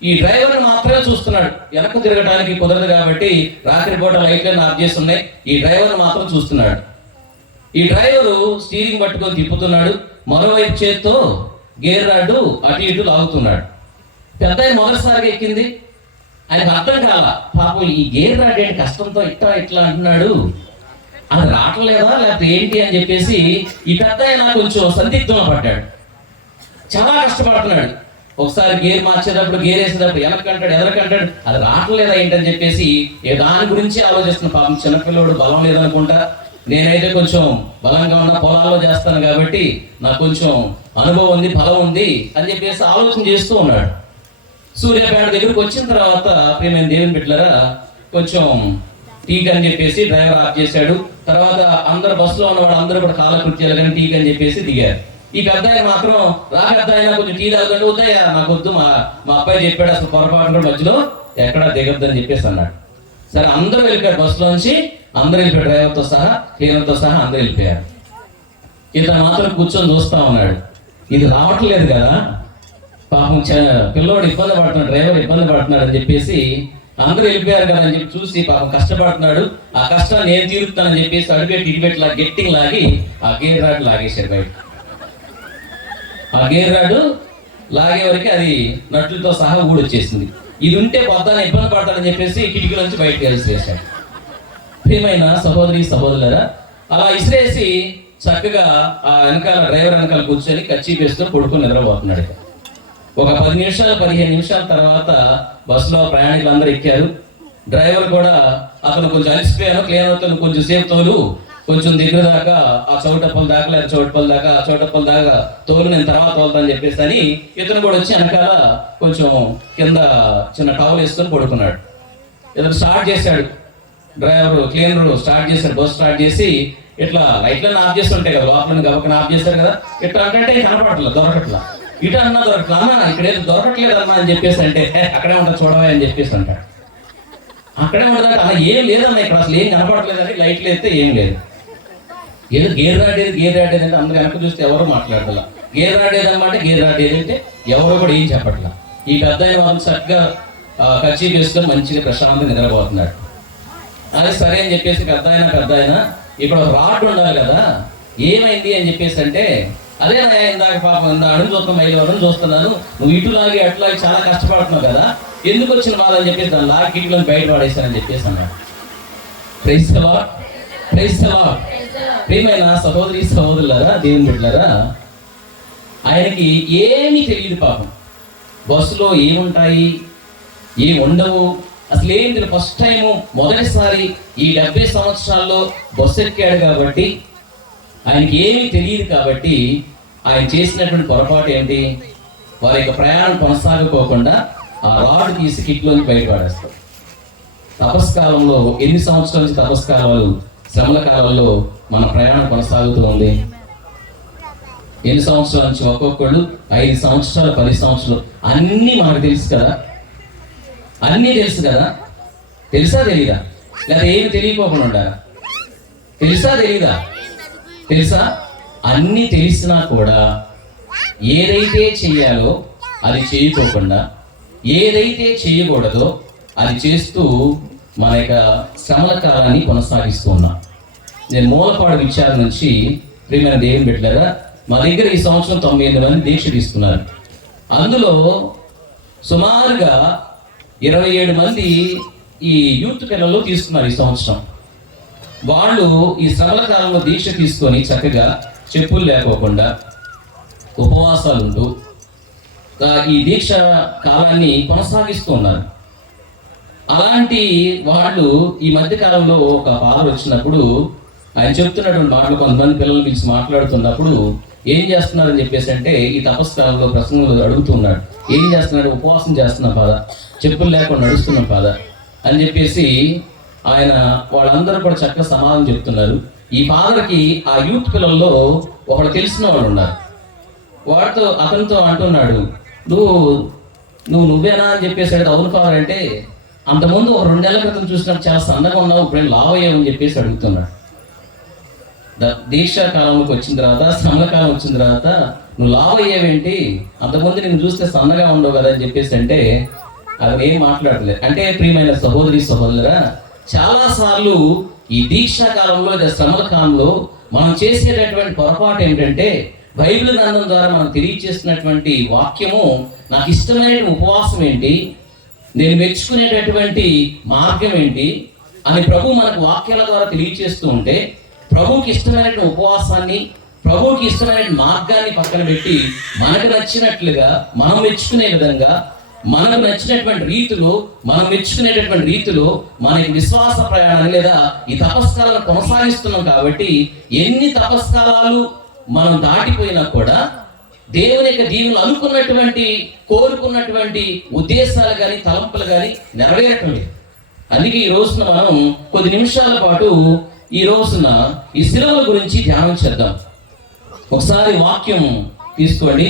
ఈ డ్రైవర్ని మాత్రమే చూస్తున్నాడు. వెనక్కు తిరగడానికి కుదరదు కాబట్టి రాత్రిపూట లైట్లను ఆఫ్ చేస్తున్నాయి, ఈ డ్రైవర్ని మాత్రం చూస్తున్నాడు. ఈ డ్రైవరు స్టీరింగ్ పట్టుకొని తిప్పుతున్నాడు, మరోవైపు చేత్తో గేర్ రాడ్డు అటు ఇటు లాగుతున్నాడు. పెద్ద ఆయన మొదటిసారిగా ఎక్కింది, ఆయనకు అర్థం కాల, పాపం ఈ గేర్ రాడ్ ఏంటి కష్టంతో ఇట్లా అంటున్నాడు, అది రావట్లేదా లేకపోతే ఏంటి అని చెప్పేసి ఈ పెద్ద ఆయన కొంచెం సందిగ్ధంలో పడ్డాడు. చాలా కష్టపడుతున్నాడు. ఒకసారి గేర్ మార్చేటప్పుడు, గేర్ వేసేటప్పుడు వెనక్కంటాడు, ఎదరకంటాడు, అది రావట్లేదా ఏంటని చెప్పేసి దాని గురించి ఆలోచిస్తున్న. పాపం చిన్నపిల్లడు బలం లేదనుకుంటా, నేనైతే కొంచెం బలంగా ఉన్న పొలాల్లో చేస్తాను కాబట్టి నాకు కొంచెం అనుభవం ఉంది, బలం ఉంది అని చెప్పేసి ఆలోచన చేస్తూ ఉన్నాడు. సూర్యాపేట దగ్గరకు వచ్చిన తర్వాత ప్రియమైన దేవుని బిడ్డలారా, కొంచెం టీక్ అని చెప్పేసి డ్రైవర్ ఆఫ్ చేశాడు. తర్వాత అందరు బస్సులో ఉన్నవాడు అందరూ కూడా కాలకృత్యాలు కానీ టీక్ అని చెప్పేసి దిగారు. ఈ పెద్ద ఆయన మాత్రం రా పెద్ద ఆయన కొంచెం టీ తాగుతుంటే వద్దయ్యా నాకు వద్దు, మా అబ్బాయి చెప్పాడు అసలు పొరపాటు కూడా మధ్యలో ఎక్కడా దిగొద్దని చెప్పేసి అన్నాడు. సరే అందరూ వెళ్ళిపోయారు, బస్సులోంచి అందరూ వెళ్ళిపోయారు, డ్రైవర్తో సహా క్లీనర్తో సహా అందరూ వెళ్ళిపోయారు. ఇతను మాత్రం కూర్చొని చూస్తా ఉన్నాడు. ఇది రావట్లేదు కదా, పాపం పిల్లోడు ఇబ్బంది పడుతున్నాడు, డ్రైవర్ ఇబ్బంది పడుతున్నాడు అని చెప్పేసి అందరూ వెళ్ళిపోయారు కదా అని చెప్పి చూసి పాపం కష్టపడుతున్నాడు, ఆ కష్టాన్ని నేను తీరుతానని చెప్పేసి అడుగుపెట్టి ఇటుపెట్టి గట్టిగా లాగి ఆ గేర్ రాడ్ లాగేశారు బయట. ఆ గేర్ రాడ్ లాగే వరకు అది నట్లతో సహా ఊడొచ్చేసింది. ఇది ఉంటే పొద్దున ఇబ్బంది పడతాడని చెప్పేసి కిటికీ నుంచి బయటకు వేసేసాడు. ప్రియమైన సహోదరి సహోదరులారా, అలా ఇసిరేసి చక్కగా ఆ వెనకాల డ్రైవర్ వెనకాల కూర్చొని కర్చీఫ్ వేస్తూ పడుకొని నిద్రపోతున్నాడు. ఒక 10 నిమిషాలు 15 నిమిషాల తర్వాత బస్సులో ప్రయాణికులు ఎక్కారు. డ్రైవర్ కూడా అతను కొంచెం అలసిపోయాను, క్లీనర్తో కొంచెం సేపు తోలు, కొంచెం దగ్గర దాకా ఆ చౌటప్పల దాకా లేదా చౌటప్పల దాకా తోలు, నేను తర్వాత తోలుతాను చెప్పేసి అని ఇతను కూడా వచ్చి వెనకాల కొంచెం కింద చిన్న టవల్ వేసుకొని పడుకున్నాడు. ఇతను స్టార్ట్ చేశాడు, డ్రైవర్ క్లీనర్ స్టార్ట్ చేశాడు, బస్ స్టార్ట్ చేసి ఇట్లా లైట్లను ఆఫ్ చేస్తుంటాయి కదా, లోపల గబక్కన ఆఫ్ చేశారు కదా, ఇట్లా అంటే కనపడట్లా, దొరకట్లా, ఇటు అన్నా దొరకట్లా, అన్నా ఇక్కడ ఏదో దొరకట్లేదు అన్నా అని చెప్పేసి అంటే అక్కడే ఉంటా చూడవా అని చెప్పేసి అంటాడు. అక్కడే ఉంటుంది అలా ఏం లేదన్నా, ఇక్కడ అసలు ఏం కనపడట్లేదండి, లైట్లు అయితే ఏం లేదు. ఏదో గేర్ రాడేది అంటే అందరూ వెనక చూస్తే ఎవరు మాట్లాడతలా, గేర్ రాడేదన్నమాట, గేర్ రాడేది అంటే ఎవరు కూడా ఏం చెప్పట్లా. ఈ పెద్ద వాళ్ళు చక్కగా కర్చీఫ్ వేసుకొని మంచిగా ప్రశాంతంగా నిద్రపోతున్నాడు. అదే సరే అని చెప్పేసి పెద్ద ఆయన ఇప్పుడు రాడ్ ఉండాలి కదా, ఏమైంది అని చెప్పేసి అంటే అదే ఇందాక పాపం అడుగు చూస్తున్నాం, 5 వరకు చూస్తున్నాను, నువ్వు ఇటులాగి అట్లాగి చాలా కష్టపడుతున్నావు కదా, ఎందుకు వచ్చిన బాధ అని చెప్పేసి దాన్ని లాగి కిటికీలను బయట పడేశానని చెప్పేసి అన్నాడు. Praise the Lord, praise the Lord. ప్రియమైన సహోదరి సహోదరులారా, దేవుని బిడ్డలారా, ఆయనకి ఏమీ తెలియదు పాపం. బస్సులో ఏముంటాయి ఏమి ఉండవు అసలు ఏంటి, ఫస్ట్ టైము మొదటిసారి ఈ 70 సంవత్సరాల్లో బస్సు ఎక్కాడు కాబట్టి ఆయనకి ఏమీ తెలియదు. కాబట్టి ఆయన చేసినటువంటి పొరపాటు ఏంటి, వారి యొక్క ప్రయాణం కొనసాగిపోకుండా ఆ రాడ్ తీసి కిట్లోంచి బయటపడేస్తారు. తపస్కాలంలో ఎన్ని సంవత్సరాల నుంచి తపస్కాలాలు, శ్రమల కాలంలో మన ప్రయాణం కొనసాగుతూ ఉంది. ఎన్ని సంవత్సరాల నుంచి ఒక్కొక్కళ్ళు 5 సంవత్సరాలు 10 సంవత్సరాలు, అన్నీ మనకు తెలుసు కదా, అన్నీ తెలుసు కదా, తెలుసా తెలీదా, లేదా ఏమి తెలియకోకుండా ఉండాలా, తెలుసా తెలీదా, తెలుసా, అన్నీ తెలిసినా కూడా ఏదైతే చెయ్యాలో అది చేయకోకుండా, ఏదైతే చేయకూడదో అది చేస్తూ మన యొక్క శ్రమల కాలాన్ని కొనసాగిస్తూ ఉన్నాం. నేను మూలపాడు విచారణ నుంచి ప్రియమైన దేవుని బిడ్డలారా, మా దగ్గర ఈ సంవత్సరం 98 మంది దీక్ష తీసుకున్నారు. అందులో సుమారుగా 27 మంది ఈ యూత్ పిల్లలు తీసుకున్నారు ఈ సంవత్సరం. వాళ్ళు ఈ శ్రమల కాలంలో దీక్ష తీసుకొని చక్కగా చెప్పులు లేకోకుండా ఉపవాసాలు ఉంటూ ఈ దీక్ష కాలాన్ని కొనసాగిస్తూ ఉన్నారు. అలాంటి వాళ్ళు ఈ మధ్య కాలంలో ఒక ఫాదర్ వచ్చినప్పుడు ఆయన చెప్తున్నటువంటి మాటలు కొంతమంది పిల్లలు పిలిచి మాట్లాడుతున్నప్పుడు ఏం చేస్తున్నారని చెప్పేసి అంటే ఈ తపస్కాలంలో ప్రసంగంలో అడుగుతున్నాడు, ఏం చేస్తున్నాడు, ఉపవాసం చేస్తున్నా ఫాదర్, చెప్పులు లేకుండా నడుస్తున్నాం ఫాదర్ అని చెప్పేసి ఆయన వాళ్ళందరూ కూడా చక్కగా సమాధానం చెప్తున్నారు. ఈ ఫాదర్కి ఆ యూత్ పిల్లల్లో ఒకడు తెలిసిన వాళ్ళు ఉన్నారు. అతనితో అంటున్నాడు, నువ్వేనా అని చెప్పేసి అవును ఫాదర్ అంటే, అంతకుముందు 2 నెలల క్రితం చూసినప్పుడు చాలా సన్నగా ఉన్నావు, ఇప్పుడు లావ్ అయ్యావు అని చెప్పేసి అడుగుతున్నాడు. దీక్షా కాలంలోకి వచ్చిన తర్వాత, శ్రమల కాలం వచ్చిన తర్వాత నువ్వు లావ్ అయ్యావేంటి, అంతకుముందు నేను చూస్తే సన్నగా ఉండవు కదా అని చెప్పేసి అంటే అది ఏం మాట్లాడలేదు. అంటే ప్రియమైన సహోదరి సహోదరురా, చాలా సార్లు ఈ దీక్షా కాలంలో లేదా శ్రమల కాలంలో మనం చేసేటటువంటి పొరపాటు ఏంటంటే, బైబిల్ గ్రంథం ద్వారా మనం తెలియజేస్తున్నటువంటి వాక్యము, నాకు ఇష్టమైన ఉపవాసం ఏంటి, నేను మెచ్చుకునేటటువంటి మార్గం ఏంటి అని ప్రభు మనకు వాక్యాల ద్వారా తెలియజేస్తూ ఉంటే, ప్రభువుకి ఇష్టమైనటువంటి ఉపవాసాన్ని, ప్రభువుకి ఇష్టమైన మార్గాన్ని పక్కన పెట్టి మనకు నచ్చినట్లుగా మనం మెచ్చుకునే విధంగా, మనకు నచ్చినటువంటి రీతిలో, మనం మెచ్చుకునేటటువంటి రీతిలో మనకి విశ్వాస ప్రయాణాన్ని లేదా ఈ తపస్కాలను కొనసాగిస్తున్నాం. కాబట్టి ఎన్ని తపస్కాలాలు మనం దాటిపోయినా కూడా దేవుని యొక్క దీవులు అనుకున్నటువంటి, కోరుకున్నటువంటి ఉద్దేశాలు కానీ తలంపులు కానీ నెరవేరటం లేదు. అందుకే ఈ రోజున మనం కొద్ది నిమిషాల పాటు ఈ రోజున ఈ శిలువల గురించి ధ్యానం చేద్దాం. ఒకసారి వాక్యం తీసుకోండి.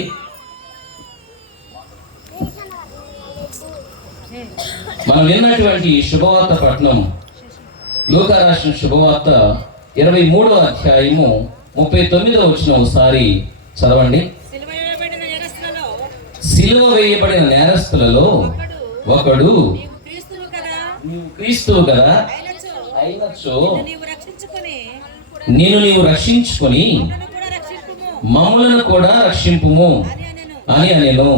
మనం విన్నటువంటి శుభవార్త పట్నం లూకా రాసిన శుభవార్త 23వ అధ్యాయము 39వ వచనం ఒకసారి చదవండి. సిలువ వేయబడిన నేరస్తులలో ఒకడు నీవు క్రీస్తువు కదా అయినచో నీవు రక్షించుకొని మమ్ములను కూడా రక్షింపుము అని అనెను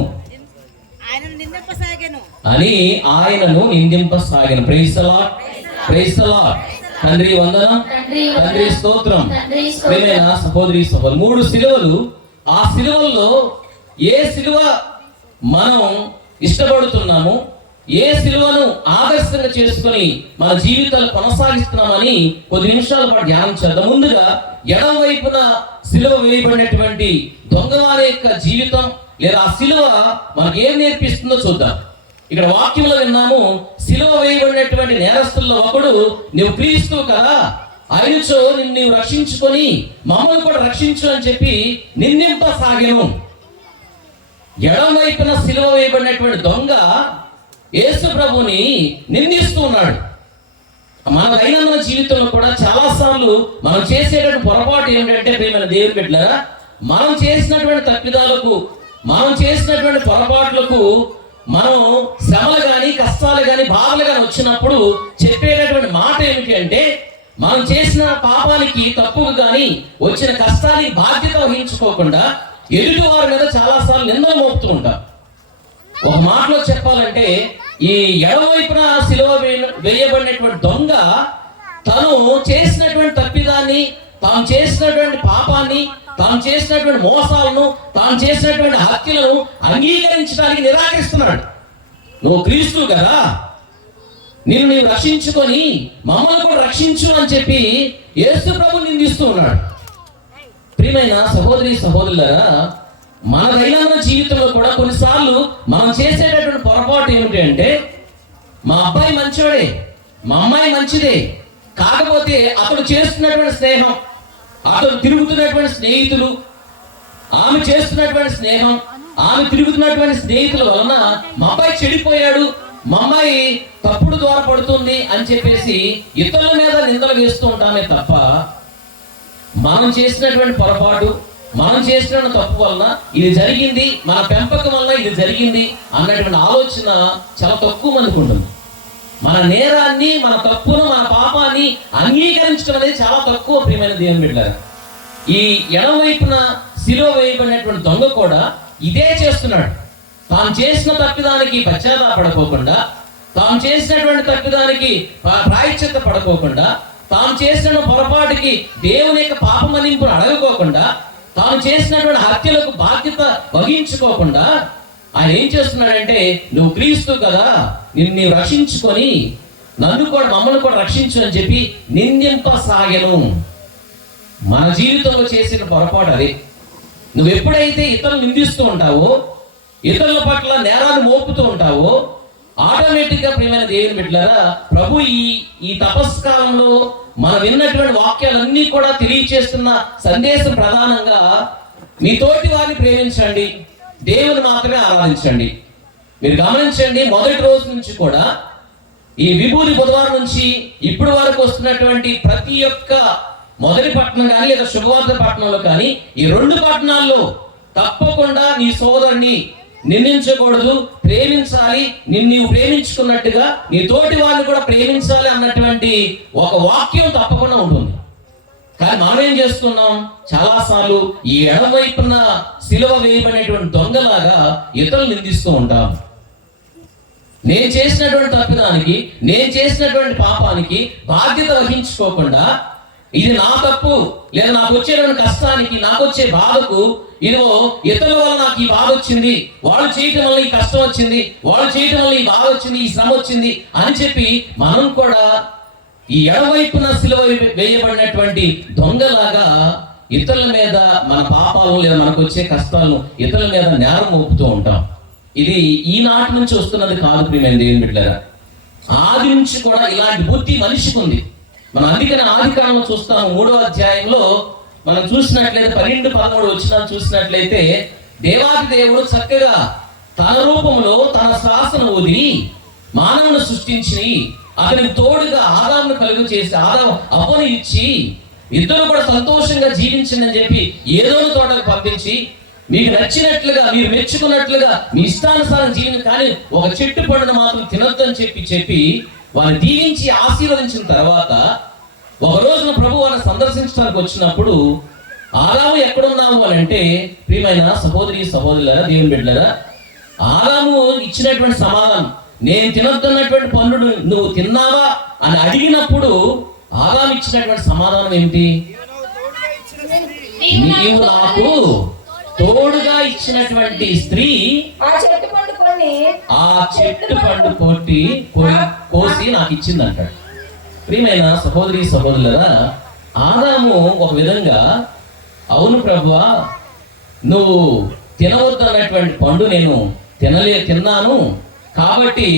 అని ఆయనను నిందింపసాగెను. Praise the Lord, praise the Lord. తండ్రి వందనం, తండ్రి స్తోత్రం. ప్రియమైన సహోదరి సహోదరు, 3 సిలువలు. ఆ సిలువల్లో ఏ సిలువ మనం ఇష్టపడుతున్నాము, ఏ సిలువను ఆదర్శంగా చేసుకొని మన జీవితాలు కొనసాగిస్తున్నామని కొద్ది నిమిషాల పాటు ధ్యానం చేద్దాం. ముందుగా ఎడమ వైపున సిలువ వేయబడినటువంటి దొంగవారి యొక్క జీవితం లేదా ఆ సిలువ మనకి ఏం నేర్పిస్తుందో చూద్దాం. ఇక్కడ వాక్యంలో విన్నాము, సిలువ వేయబడినటువంటి నేరస్తుల్లో ఒకడు నువ్వు క్రీస్తువు కదా అయినచో నీవు రక్షించుకొని మమ్మల్ని కూడా రక్షించు అని చెప్పి నిందింపసాగెను. ఎడమ వైపున సిలువ వేయబడినటువంటి దొంగ యేసు ప్రభుని నిందిస్తూ ఉన్నాడు. మన దైనందిన జీవితంలో కూడా చాలా సార్లు మనం చేసేటువంటి పొరపాటు ఏమిటంటే, ప్రియమైన దేవుని బిడ్డలారా, మనం చేసినటువంటి తప్పిదాలకు, మనం చేసినటువంటి పొరపాట్లకు మనం శ్రమలు కానీ కష్టాలు కానీ బాధలు కానీ వచ్చినప్పుడు చెప్పేటటువంటి మాట ఏమిటి అంటే, మనం చేసిన పాపానికి తప్పుకు కానీ వచ్చిన కష్టానికి బాధ్యత వహించుకోకుండా ఎదుటి వారి మీద చాలా సార్లు నిందలు మోపుతూ ఉంటాం. ఒక మాటలో చెప్పాలంటే, ఈ ఎడమవైపున సిలువ వేయబడినటువంటి దొంగ తను చేసినటువంటి తప్పిదాన్ని, తాను చేసినటువంటి పాపాన్ని, తాను చేసినటువంటి మోసాలను, తాను చేసినటువంటి హత్యలను అంగీకరించడానికి నిరాకరిస్తున్నాడు. నువ్వు క్రీస్తు కదా, నీవు రక్షించుకొని మమ్మల్ని కూడా రక్షించు అని చెప్పి యేసు ప్రభు నిందిస్తూ ఉన్నాడు. ప్రియమైన సహోదరి సహోదరులారా, మన దైనందిన జీవితంలో కూడా కొన్నిసార్లు మనం చేసేటటువంటి పొరపాటు ఏమిటి అంటే, మా అబ్బాయి మంచివాడే, మా అమ్మాయి మంచిదే, కాకపోతే అతడు చేస్తున్నటువంటి స్నేహం, అతడు తిరుగుతున్నటువంటి స్నేహితులు, ఆమె చేస్తున్నటువంటి స్నేహం, ఆమె తిరుగుతున్నటువంటి స్నేహితుల వలన మా అబ్బాయి చెడిపోయాడు, మా అమ్మాయి తప్పుడు ద్వారా పడుతుంది అని చెప్పేసి ఇతరుల మీద నిందలు వేస్తూ ఉంటామే తప్ప, మనం చేసినటువంటి పొరపాటు, మనం చేసిన తప్పు వలన ఇది జరిగింది, మన పెంపకం వల్ల ఇది జరిగింది అన్నటువంటి ఆలోచన చాలా తక్కువ మందికి ఉంటుంది. మన నేరాన్ని, మన తప్పును, మన పాపాన్ని అంగీకరించడం అనేది చాలా తక్కువ. ప్రియమైన దేవుని బిడ్డలారా, ఈ ఎడమవైపున సిలువ వేయబడినటువంటి దొంగ కూడా ఇదే చేస్తున్నాడు. తాను చేసిన తప్పిదానికి పశ్చాత్తాపడకోకుండా, తాను చేసినటువంటి తప్పిదానికి ప్రాయశ్చిత్త పడుకోకుండా, తాను చేసిన పొరపాటుకి దేవుని యొక్క పాపమన్నింపును అడగకోకుండా, తాను చేసినటువంటి హత్యలకు బాధ్యత వహించుకోకుండా ఆయన ఏం చేస్తున్నాడంటే, నువ్వు క్రీస్తు కదా, నీవు రక్షించుకొని నన్ను కూడా మమ్మల్ని కూడా రక్షించు అని చెప్పి నిందింపసాగెను. మన జీవితంలో చేసిన పొరపాటు అదే. నువ్వు ఎప్పుడైతే ఇతరులు నిందిస్తూ ఉంటావో, ఇతరుల పట్ల నేరాన్ని మోపుతూ ఉంటావో, ఆటోమేటిక్ గా ప్రియమైన దేవుని బిడ్డలారా, ప్రభు ఈ తపస్కాలంలో మనం విన్నటువంటి వాక్యాలన్నీ కూడా తెలియచేస్తున్న సందేశం ప్రధానంగా మీ తోటి వారిని ప్రేమించండి, దేవుని మాత్రమే ఆరాధించండి. మీరు గమనించండి, మొదటి రోజు నుంచి కూడా ఈ విభూది బుధవారం నుంచి ఇప్పటి వరకు వస్తున్నటువంటి ప్రతి ఒక్క మొదటి పట్టణం కానీ లేదా శుభవార్త పట్టణంలో కానీ ఈ 2 పట్టణాల్లో తప్పకుండా నీ సోదరుని నిందించకూడదు, ప్రేమించాలి, నీవు ప్రేమించుకున్నట్టుగా నీ తోటి వారిని కూడా ప్రేమించాలి అన్నటువంటి ఒక వాక్యం తప్పకుండా ఉంటుంది. కానీ మనం ఏం చేస్తున్నాం, చాలా సార్లు ఈ ఎడమవైపున సిలువ వేయబడినటువంటి దొంగలాగా ఇతరులు నిందిస్తూ ఉంటాం. నేను చేసినటువంటి తప్పిదానికి, నేను చేసినటువంటి పాపానికి బాధ్యత వహించుకోకుండా, ఇది నా తప్పు లేదా నాకు వచ్చేటువంటి కష్టానికి, నాకు వచ్చే బాధకు, ఇదిగో ఇతరుల వల్ల నాకు ఈ బాధ వచ్చింది, వాళ్ళు చేయటం వల్ల ఈ కష్టం వచ్చింది, వాళ్ళు చేయటం వల్ల ఈ బాధ వచ్చింది, ఈ శ్రమ వచ్చింది అని చెప్పి మనం కూడా ఈ ఎడవైపున సిలువ వేయబడినటువంటి దొంగలాగా ఇతరుల మీద మన పాపాలను లేదా మనకు వచ్చే కష్టాలను ఇతరుల మీద నేరం మోపుతూ ఉంటాం. ఇది ఈనాటి నుంచి వస్తున్నది కాదు ప్రియమైన దేవుని బిడ్డలారా, ఆది నుంచి కూడా ఇలాంటి బుద్ధి మనిషికి ఉంది. మనం అందుకని ఆదికాండంలో చూస్తాము 3వ అధ్యాయంలో మనం చూసినట్లయితే 12-13 వచనాలు చూసినట్లయితే దేవాది దేవుడు చక్కగా తన రూపంలో తన శ్వాసను ఊది మానవుని సృష్టించి అతనికి తోడుగా ఆదామును కలుగు చేసి అవ్వను ఇచ్చి ఇద్దరు కూడా సంతోషంగా జీవించిందని చెప్పి ఏదోని తోటకు పంపించి మీకు నచ్చినట్లుగా మీరు మెచ్చుకున్నట్లుగా మీ ఇష్టానుసారం జీవించండి, కానీ ఒక చెట్టు పండును మాత్రం తినొద్దని చెప్పి వారిని దీవించి ఆశీర్వదించిన తర్వాత ఒక రోజున ప్రభు వారిని సందర్శించడానికి వచ్చినప్పుడు ఆదాము ఎక్కడున్నాము అని అంటే, ప్రియమైన సహోదరులారా, దేవుని బిడ్డలారా, ఆదాము ఇచ్చినటువంటి సమాధానం, నేను తినొద్దన్నటువంటి పండు నువ్వు తిన్నావా అని అడిగినప్పుడు ఆదాము ఇచ్చినటువంటి సమాధానం ఏమిటి? నీవు నాకు తోడుగా ఇచ్చినటువంటి స్త్రీ ఆ చెట్టు పండు కోసి నాకు ఇచ్చింది అంటాడు. ప్రియమైన సహోదరులారా, ఆదాము ఒక విధంగా, అవును ప్రభువా, నువ్వు తినవద్దన్నటువంటి పండు నేను తిన్నాను కాబట్టి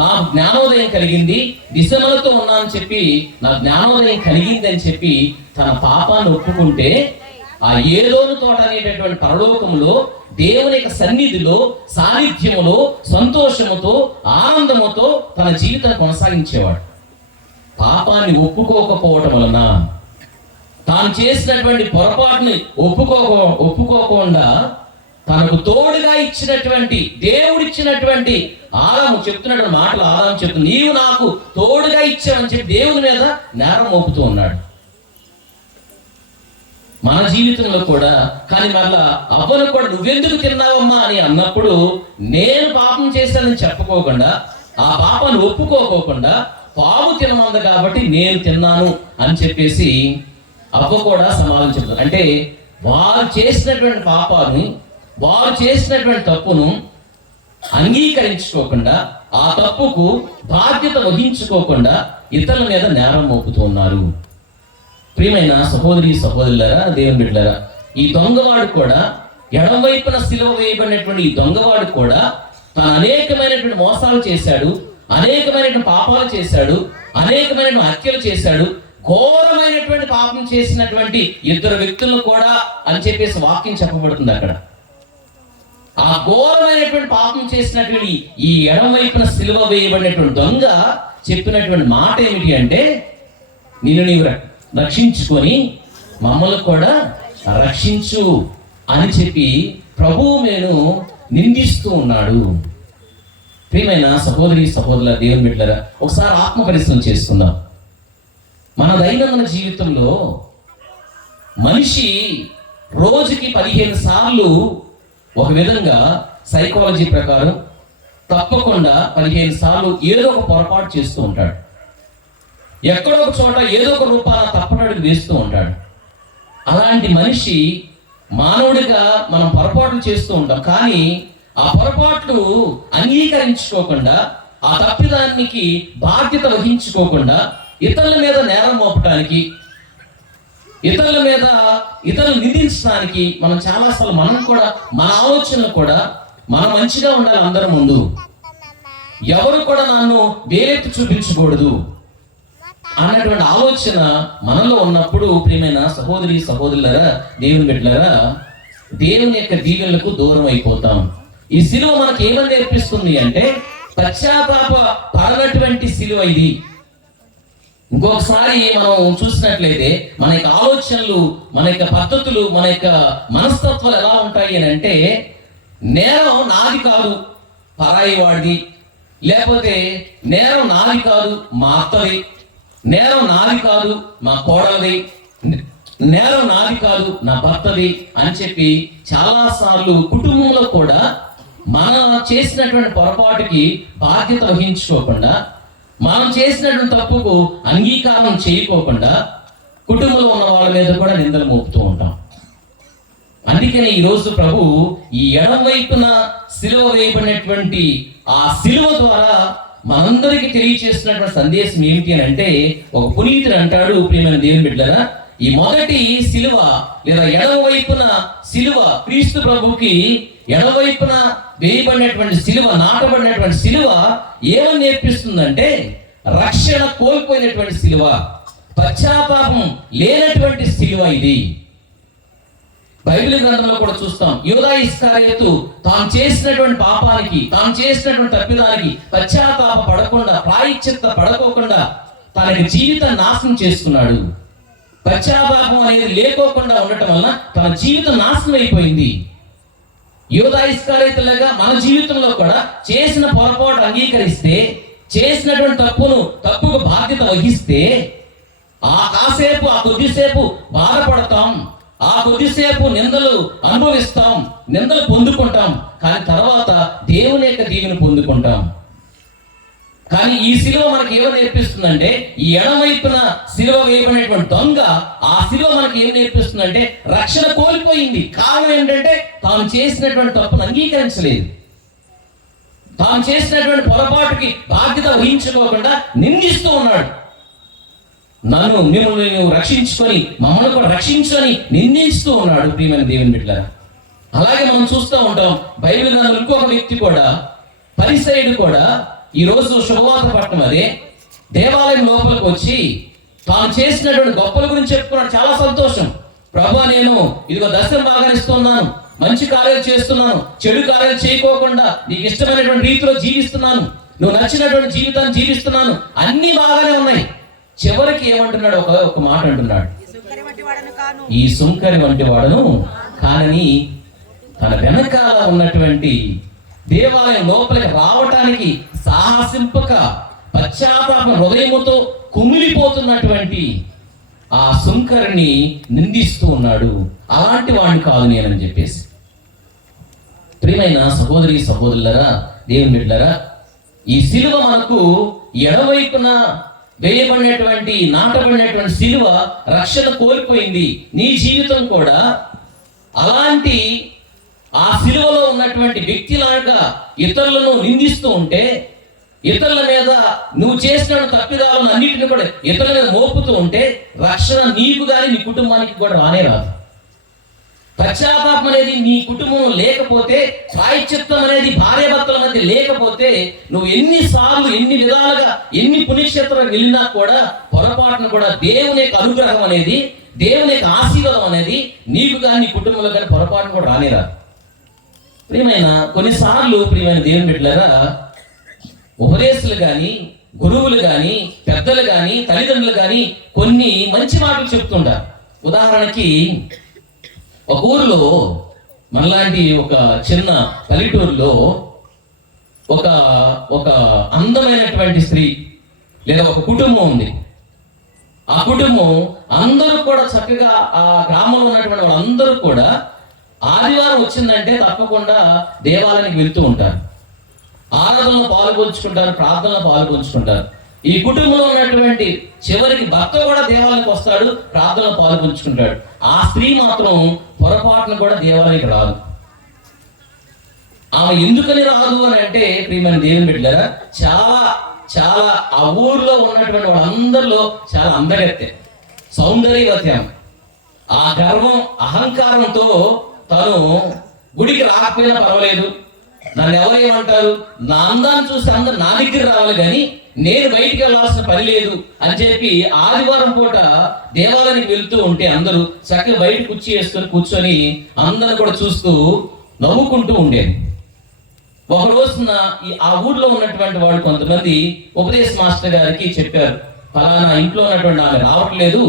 నాకు జ్ఞానోదయం కలిగింది, దిశమలతో ఉన్నానని చెప్పి నా జ్ఞానోదయం కలిగింది అని చెప్పి తన పాపాన్ని ఒప్పుకుంటే ఆ ఏదోను తోట అనేటటువంటి పరలోకంలో దేవుని యొక్క సన్నిధిలో సాన్నిధ్యములో సంతోషముతో ఆనందముతో తన జీవితాన్ని కొనసాగించేవాడు. పాపాన్ని ఒప్పుకోకపోవటం వలన, తాను చేసినటువంటి పొరపాటుని ఒప్పుకోకుండా తనకు తోడుగా ఇచ్చినటువంటి దేవుడిచ్చినటువంటి ఆదాము చెప్తున్నటువంటి మాటలు, ఆదాము చెప్తూ నీవు నాకు తోడుగా ఇచ్చావని చెప్పి దేవుని మీద నేరం మోపుతూ ఉన్నాడు. మన జీవితంలో కూడా కానీ మళ్ళా అవ్వను కూడా నువ్వెందుకు తిన్నావమ్మా అని అన్నప్పుడు నేను పాపం చేశానని చెప్పుకోకుండా, ఆ పాపాన్ని ఒప్పుకోకుండా పాము తినమంది కాబట్టి నేను తిన్నాను అని చెప్పేసి అవ్వ కూడా సమాధానం చెప్తారు. అంటే వారు చేసినటువంటి పాపాన్ని, వారు చేసినటువంటి తప్పును అంగీకరించుకోకుండా, ఆ తప్పుకు బాధ్యత వహించుకోకుండా ఇతరుల మీద నేరం మోపుతూ ఉన్నారు. ప్రియమైన సహోదరులారా, దేవుని బిడ్డలారా, ఈ దొంగవాడు కూడా, ఎడమ వైపున సిలువ వేయబడినటువంటి ఈ దొంగవాడు కూడా తాను అనేకమైనటువంటి మోసాలు చేశాడు, అనేకమైనటువంటి పాపాలు చేశాడు, అనేకమైనటువంటి హత్యలు చేశాడు, ఘోరమైనటువంటి పాపం చేసినటువంటి ఇద్దరు వ్యక్తులను కూడా అని చెప్పేసి వాక్యం చెప్పబడుతుంది అక్కడ. ఆ ఘోరమైనటువంటి పాపం చేసినటువంటి ఈ ఎడమ వైపున సిలువ వేయబడినటువంటి దొంగ చెప్పినటువంటి మాట ఏమిటి అంటే, నిన్ను నీవు రక్షించుకొని మమ్మల్ని కూడా రక్షించు అని చెప్పి ప్రభువు నేను నిందిస్తూ ఉన్నాడు. ప్రియమైన సహోదరుల దేవుని బిడ్డలారా, ఒకసారి ఆత్మ పరిశీలన చేసుకుందాం. మన దైనందిన జీవితంలో మనిషి రోజుకి 15 సార్లు ఒక విధంగా సైకాలజీ ప్రకారం తప్పకుండా 15 సార్లు ఏదో ఒక పొరపాటు చేస్తూ ఉంటాడు. ఎక్కడో ఒక చోట ఏదో ఒక రూపాన తప్పటడుగు వేస్తూ ఉంటాడు. అలాంటి మనిషి మానవుడిగా మనం పొరపాట్లు చేస్తూ ఉంటాం, కానీ ఆ పొరపాట్లు అంగీకరించుకోకుండా, ఆ తప్పిదానికి బాధ్యత వహించుకోకుండా ఇతరుల మీద నేరం మోపడానికి, ఇతరులు నిందించడానికి మనం చాలాసార్లు మనం కూడా మన ఆలోచన కూడా మనం మంచిగా ఉండాలి, అందరి ముందు ఎవరు కూడా నన్ను వేరెత్తి చూపించకూడదు అన్నటువంటి ఆలోచన మనలో ఉన్నప్పుడు, ప్రియమైన సహోదరులారా, దేవుని బిడ్డలారా, దేవుని యొక్క దీవెనలకు దూరం అయిపోతాం. ఈ సిలువ మనకి ఏమని నేర్పిస్తుంది అంటే, పశ్చాత్తాప పడనటువంటి సిలువ ఇది. ఇంకొకసారి మనం చూసినట్లయితే మన యొక్క ఆలోచనలు, మన యొక్క పద్ధతులు, మన యొక్క మనస్తత్వాలు ఎలా ఉంటాయి అని అంటే, నేరం నాది కాదు పరాయి వాడిది, లేకపోతే నేరం నాది కాదు మా అత్తది, నేరం నాది కాదు మా కోడలది, నేరం నాది కాదు నా భర్తది అని చెప్పి చాలాసార్లు కుటుంబంలో కూడా మనం చేసినటువంటి పొరపాటుకి బాధ్యత వహించుకోకుండా, మనం చేసినటువంటి తప్పుకు అంగీకారం చేయకోకుండా కుటుంబంలో ఉన్న వాళ్ళ మీద కూడా నిందలు మోపుతూ ఉంటాం. అందుకని ఈరోజు ప్రభు ఈ ఎడమ వైపున సిలువ వేయబడినటువంటి ఆ సిలువ ద్వారా మనందరికీ తెలియచేస్తున్నటువంటి సందేశం ఏమిటి అని అంటే, ఒక పునీతుడు అంటాడు, ప్రియమైన దేవుని బిడ్డలారా, ఈ మొదటి సిలువ లేదా ఎడమ వైపున సిలువ క్రీస్తు ప్రభుకి ఎడవైపున వేయబడినటువంటి సిలువ, నాటబడినటువంటి సిలువ ఏమని నేర్పిస్తుందంటే, రక్షణ కోల్పోయినటువంటి సిలువ, పశ్చాత్తాపం లేనటువంటి సిలువ ఇది. బైబిల్ గ్రంథంలో కూడా చూస్తాం, యూదా ఇస్కరియోతు తాను చేసినటువంటి పాపానికి, తాను చేసినటువంటి తప్పిదానికి పశ్చాత్తాప పడకుండా, ప్రాయశ్చిత్త పడకోకుండా తనకి జీవితం నాశనం చేసుకున్నాడు. పశ్చాత్తాపం అనేది లేకోకుండా ఉండటం వలన తన జీవితం నాశనం అయిపోయింది. యూదా ఇస్కరియోతులాగా మన జీవితంలో కూడా చేసిన పొరపాటు అంగీకరిస్తే, చేసినటువంటి తప్పుకు బాధ్యత వహిస్తే, ఆ కొద్దిసేపు బాధపడతాం, ఆ కొద్దిసేపు నిందలు అనుభవిస్తాం, నిందలు పొందుకుంటాం, కానీ తర్వాత దేవుని యొక్క దీవెన పొందుకుంటాం. కానీ ఈ శిలువ మనకి ఏమో నేర్పిస్తుందంటే, ఈ ఎడమవైపున శిలువ వేయబడినటువంటి దొంగ ఆ శిలువ మనకి ఏం నేర్పిస్తుందంటే రక్షణ కోల్పోయింది. కారణం ఏంటంటే తాను చేసినటువంటి తప్పును అంగీకరించలేదు, తాను చేసినటువంటి పొరపాటుకి బాధ్యత వహించుకోకుండా నిందిస్తూ ఉన్నాడు. మిమ్మల్ని రక్షించుకొని మమ్మల్ని కూడా రక్షించుకొని నిందిస్తూ ఉన్నాడు. ప్రియమైన దేవుని బిడ్డలారా, అలాగే మనం చూస్తూ ఉంటాం బైబిల్ గ్రంథంలో ఇంకొక వ్యక్తి కూడా, పరిసయ్యుడు కూడా ఈ రోజు శుభవార్త పట్టణం అదే దేవాలయం లోపలికి వచ్చి తాను చేసినటువంటి గొప్పల గురించి చెప్పుకున్నాడు. చాలా సంతోషం, ప్రభువా నేను ఇదిగో దర్శనం బాగా ఇస్తున్నాను, మంచి కార్యాలు చేస్తున్నాను, చెడు కార్యాలు చేయకోకుండా నీకు ఇష్టమైనటువంటి రీతిలో జీవిస్తున్నాను, నువ్వు నచ్చినటువంటి జీవితాన్ని జీవిస్తున్నాను, అన్ని బాగానే ఉన్నాయి. చివరికి ఏమంటున్నాడు, ఒక మాట అంటున్నాడు, ఈ సుంకరి వంటి వాడను కానని తన వెనకాల ఉన్నటువంటి దేవాలయం లోపలికి రావటానికి సాహసింపక పశ్చాత్తాప హృదయముతో కుమిలిపోతున్నటువంటి ఆ సుంకరిని నిందిస్తూ ఉన్నాడు. అలాంటి వాడిని కాదు నేనని చెప్పేసి. ప్రియమైన సహోదరులరా, దేవుని బిడ్డలారా, ఈ శిలువ మనకు ఎడవైపున వేయబడినటువంటి, నాటబడినటువంటి శిలువ రక్షణ కోల్పోయింది. నీ జీవితం కూడా అలాంటి ఆ శిలువలో ఉన్నటువంటి వ్యక్తిలాగా ఇతరులను నిందిస్తూ ఉంటే, ఇతరుల మీద నువ్వు చేసిన తప్పిదాలను అన్నిటిని కూడా ఇతరుల మీద మోపుతూ ఉంటే రక్షణ నీకు కానీ నీ కుటుంబానికి కూడా రానే రాదు. పశ్చాత్తాపం అనేది నీ కుటుంబంలో లేకపోతే, ప్రాయశ్చిత్తం అనేది భార్యాభర్తల మధ్య లేకపోతే, నువ్వు ఎన్నిసార్లు ఎన్ని విధాలుగా ఎన్ని పుణ్యక్షేత్రాలకు వెళ్ళినా కూడా పొరపాటును కూడా దేవుని యొక్క అనుగ్రహం అనేది, దేవుని యొక్క ఆశీర్వాదం అనేది నీకు కానీ నీ కుటుంబంలో కానీ పొరపాటును కూడా రానే రాదు. కొన్నిసార్లు ప్రియమైన దేవుని బిడ్డలారా, ఉపదేశులు కానీ, గురువులు కానీ, పెద్దలు కానీ, తల్లిదండ్రులు కానీ కొన్ని మంచి మాటలు చెప్తుంటారు. ఉదాహరణకి ఒక ఊరిలో, మనలాంటి ఒక చిన్న పల్లెటూరులో ఒక అందమైనటువంటి స్త్రీ లేదా ఒక కుటుంబం ఉంది. ఆ కుటుంబం అందరూ కూడా చక్కగా, ఆ గ్రామంలో ఉన్నటువంటి వాళ్ళందరూ కూడా ఆదివారం వచ్చిందంటే తప్పకుండా దేవాలయానికి వెళ్తూ ఉంటారు, ఆరాధనలో పాల్గొంచుకుంటారు, ప్రార్థనలో పాల్గొంచుకుంటారు. ఈ కుటుంబంలో ఉన్నటువంటి చివరికి భర్త కూడా దేవాలయానికి వస్తాడు, ప్రార్థనలో పాల్గొంచుకుంటాడు. ఆ స్త్రీ మాత్రం పొరపాటును కూడా దేవాలయానికి రాదు. ఆమె ఎందుకని రాదు అని అంటే, ప్రియమైన దేవుని బిడ్డలారా, చాలా ఆ ఊర్లో ఉన్నటువంటి వాళ్ళందరిలో చాలా అందగత్తె, సౌందర్యవతి. ఆ గర్వం, అహంకారంతో తను గుడికి రాకపోయినా పర్వాలేదు, నన్ను ఎవరేమంటారు, నా అందాన్ని చూసి అందరు నా దగ్గర రావాలి కానీ నేను బయటికి వెళ్ళాల్సిన పని లేదు అని చెప్పి ఆదివారం పూట దేవాలయానికి వెళ్తూ ఉంటే అందరూ చక్కగా బయట కుర్చీ వేసుకొని కూర్చొని అందరూ కూడా చూస్తూ నవ్వుకుంటూ ఉండేది. ఒక రోజున ఆ ఊర్లో ఉన్నటువంటి వాళ్ళు కొంతమంది ఉపదేశ మాస్టర్ గారికి చెప్పారు, ఫలానా ఇంట్లో ఉన్నటువంటి ఆమె రావట్లేదు,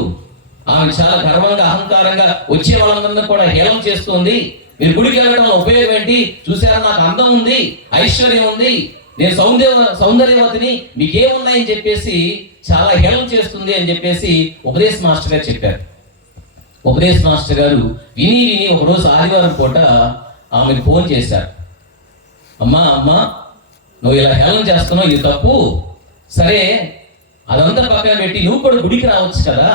ఆమె చాలా గర్వంగా అహంకారంగా వచ్చే వాళ్ళందరినీ కూడా హేళన చేస్తుంది, మీరు గుడికి వెళ్ళడంలో ఉపయోగం ఏంటి, చూసారా నాకు అందం ఉంది, ఐశ్వర్యం ఉంది, నేను సౌందర్యవతిని, మీకేమున్నాయని చెప్పేసి చాలా హేళన చేస్తుంది అని చెప్పేసి ఉపదేశ మాస్టర్ గారు చెప్పారు. ఉపదేశ మాస్టర్ గారు విని ఒకరోజు ఆదివారం పూట ఆమెకు ఫోన్ చేశారు, అమ్మా నువ్వు ఇలా హేళన చేస్తున్నావు, ఇది తప్పు, సరే అదంతా పక్కన పెట్టి నువ్వు కూడా గుడికి రావచ్చు కదా,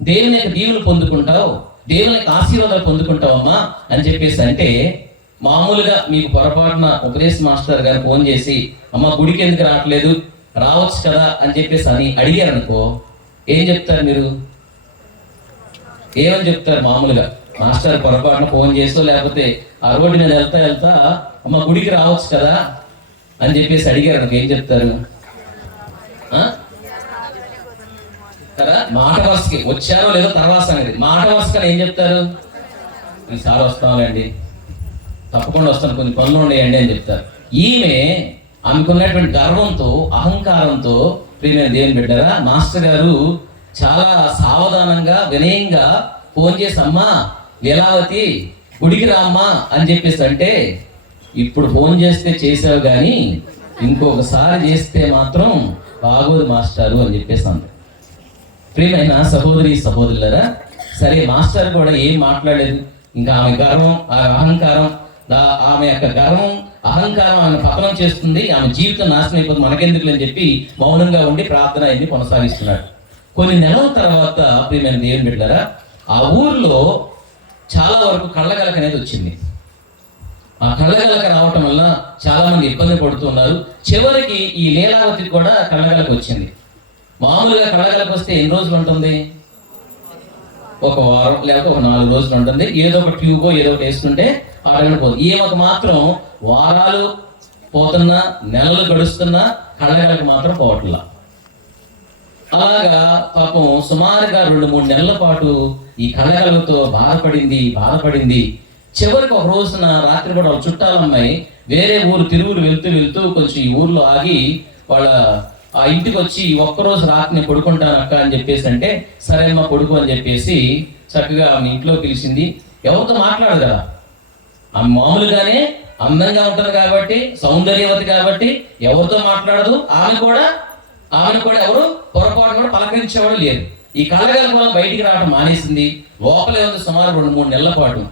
దేవుని యొక్క దీవెనలు పొందుకుంటావు, దేవుని యొక్క ఆశీర్వాదాలు పొందుకుంటావమ్మా అని చెప్పేసి అంటే, మామూలుగా మీకు పొరపాటున ఉపదేశ మాస్టర్ గారు ఫోన్ చేసి అమ్మ గుడికి ఎందుకు రావట్లేదు, రావచ్చు కదా అని చెప్పేసి అని అడిగారు అనుకో, ఏం చెప్తారు మీరు? ఏమని చెప్తారు? మామూలుగా మాస్టర్ పొరపాటున ఫోన్ చేస్తూ లేకపోతే ఆ రోడ్డు మీద వెళ్తా అమ్మ గుడికి రావచ్చు కదా అని చెప్పేసి అడిగారు అనుకో, ఏం చెప్తారు? కదా మాట వరుసకి వచ్చారో లేదో తర్వాత సంగతి, మాట వరుసగా ఏం చెప్తారు? ఈసారి వస్తామండి, తప్పకుండా వస్తాను, కొన్ని పనులు ఉండేయండి అని చెప్తారు. ఈమె ఆమెకున్నటువంటి గర్వంతో, అహంకారంతో, ప్రియమైన దేవుని బిడ్డరా, మాస్టర్ గారు చాలా సావధానంగా, వినయంగా ఫోన్ చేసి, అమ్మా లీలావతి గుడికి రామ్మా అని చెప్పేసి అంటే, ఇప్పుడు ఫోన్ చేస్తే చేసావు కానీ ఇంకొకసారి చేస్తే మాత్రం బాగోదు మాస్టారు అని చెప్పేసి అంది. ప్రియమైన సహోదరి సహోదరులరా, సరే మాస్టర్ కూడా ఏం మాట్లాడలేదు. ఇంకా ఆమె గర్వం, అహంకారం, ఆమె యొక్క గర్వం, అహంకారం ఆమె పతనం చేస్తుంది, ఆమె జీవితం నాశనం అయిపోతుంది, మనకెందుకు అని చెప్పి మౌనంగా ఉండి ప్రార్థన అయింది కొనసాగిస్తున్నాడు. కొన్ని నెలల తర్వాత ప్రియమైన దేవుని బిడ్డలారా, ఆ ఊర్లో చాలా వరకు కళ్ళగలక అనేది వచ్చింది. ఆ కళ్ళగలక రావటం వల్ల చాలా మంది ఇబ్బంది పడుతున్నారు. చివరికి ఈ లీలావతికి కూడా కళ్ళగలక వచ్చింది. మామూలుగా కళ్ళగలక వస్తే ఎన్ని రోజులు ఉంటుంది? ఒక వారం లేకపోతే ఒక 4 రోజులు ఉంటుంది. ఏదో ఒక ట్యూబో ఏదో ఒకటి వేసుకుంటే ఆడగలిపోతుంది. ఈమెకు మాత్రం వారాలు పోతున్నా, నెలలు గడుస్తున్నా కళ్ళగలక మాత్రం పోవట్లా. అలాగా పాపం సుమారుగా 2-3 నెలల పాటు ఈ కళ్ళగలతో బాధపడింది. చివరికి ఒక రోజున రాత్రి కూడా వాళ్ళ చుట్టాలమ్మాయి వేరే ఊరు తిరుగులు వెళ్తూ కొంచెం ఈ ఊర్లో ఆగి వాళ్ళ ఆ ఇంటికి వచ్చి, ఒక్కరోజు రాత్రి పడుకుంటాను అక్క అని చెప్పేసి అంటే, సరే అమ్మా పడుకో అని చెప్పేసి చక్కగా ఆమె ఇంట్లో పిలిచింది. ఎవరితో మాట్లాడదు కదా, ఆమె మామూలుగానే అందంగా ఉంటుంది కాబట్టి, సౌందర్యవతి కాబట్టి ఎవరితో మాట్లాడదు. ఆమెను కూడా ఎవరు పొరపాటు కూడా పలకరించేవాడు లేరు. ఈ కళ్ళగల వల్ల బయటికి రావడం మానేసింది. లోపలే ఉంది సుమారు 2-3 నెలల పాటు.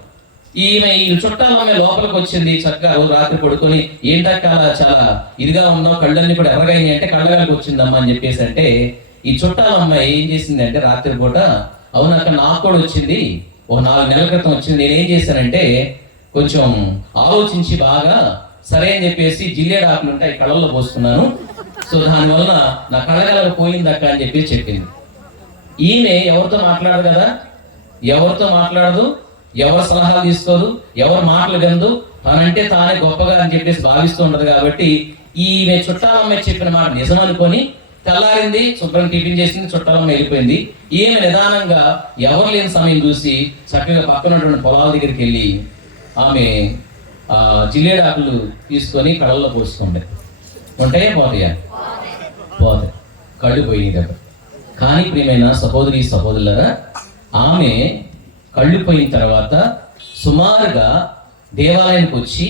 ఈమె ఈ చుట్టాలమ్మాయి లోపలికి వచ్చింది. చక్కగా రోజు రాత్రి పడుకొని, ఏంటక్క చాలా ఇదిగా ఉన్నావు, కళ్ళన్నీ కూడా ఎర్రగాయి అంటే, కళ్ళగలకు వచ్చిందమ్మా అని చెప్పేసి అంటే, ఈ చుట్టాలమ్మాయి ఏం చేసింది అంటే రాత్రి పూట, అవునక్క నాకు కూడా వచ్చింది, ఒక 4 నెలల క్రితం వచ్చింది. నేనేం చేశానంటే కొంచెం ఆలోచించి బాగా సరే అని చెప్పేసి జిల్లేడు ఆకులు ఉంటాయి కళ్ళల్లో పోసుకున్నాను, సో దానివల్ల నా కళ్ళగలకు పోయిందక్క అని చెప్పేసి చెప్పింది. ఈమె ఎవరితో మాట్లాడదు కదా, ఎవరితో మాట్లాడదు, ఎవరు సలహాలు తీసుకోదు, ఎవరు మాటలు వినదు, తనంటే తానే గొప్పగా అని చెప్పేసి భావిస్తూ ఉండదు. కాబట్టి ఈమె చుట్టాలమ్మాయి చెప్పిన మాట నిజం అనుకొని తెల్లారింది, శుభ్రం టిఫిన్ చేసింది, చుట్టాలమ్మ వెళ్ళిపోయింది. ఈమె నిదానంగా ఎవరు లేని సమయం చూసి చక్కగా పక్కన ఉన్నటువంటి పొలాల దగ్గరికి వెళ్ళి ఆమె జిల్లేడాకులు తీసుకొని కళ్ళల్లో పోసుకుంటాయి. ఉంటాయా పోతాయా? పోతాయి. కళ్ళు పోయినాయి దగ్గర. కానీ ప్రియమైన సహోదరి సహోదరులరా, ఆమె కళ్ళు పోయిన తర్వాత సుమారుగా దేవాలయానికి వచ్చి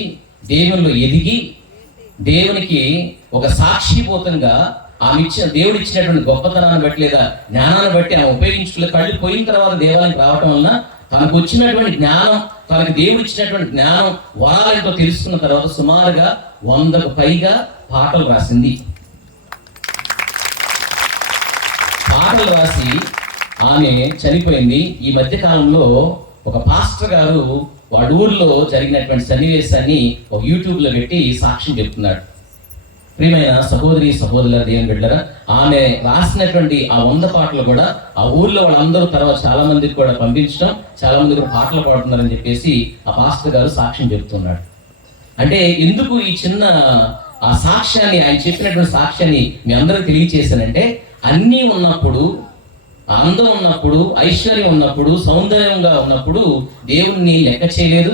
దేవునిలో ఎదిగి దేవునికి ఒక సాక్షిపోతంగా ఆమె దేవుడు ఇచ్చినటువంటి గొప్పతనాన్ని బట్టి లేదా జ్ఞానాన్ని బట్టి ఆమె ఉపయోగించుకోలేదు. కళ్ళు పోయిన తర్వాత దేవాలయానికి రావటం వలన తనకు వచ్చినటువంటి జ్ఞానం, తనకు దేవుడు ఇచ్చినటువంటి జ్ఞానం, వరాలతో తెలుసుకున్న తర్వాత సుమారుగా 100కు పైగా పాటలు రాసింది. పాటలు రాసి ఆమె చనిపోయింది. ఈ మధ్య కాలంలో ఒక పాస్టర్ గారు వాడి ఊర్లో జరిగినటువంటి సన్నివేశాన్ని ఒక యూట్యూబ్లో పెట్టి సాక్ష్యం చెప్తున్నాడు. ప్రియమైన సహోదరి సహోదరుల దేవుని బిడ్డలారా, ఆమె రాసినటువంటి ఆ 100 పాటలు కూడా ఆ ఊర్లో వాళ్ళందరూ తర్వాత చాలా మందికి కూడా పంపించడం, చాలా మంది కూడా పాటలు పాడుతున్నారని చెప్పేసి ఆ పాస్టర్ గారు సాక్ష్యం చెప్తున్నాడు. అంటే ఎందుకు ఈ చిన్న ఆ సాక్ష్యాన్ని, ఆయన చెప్పినటువంటి సాక్ష్యాన్ని మీ అందరూ తెలియచేశానంటే, అన్నీ ఉన్నప్పుడు, అందం ఉన్నప్పుడు, ఐశ్వర్యం ఉన్నప్పుడు, సౌందర్యంగా ఉన్నప్పుడు దేవుణ్ణి లెక్క చేయలేదు,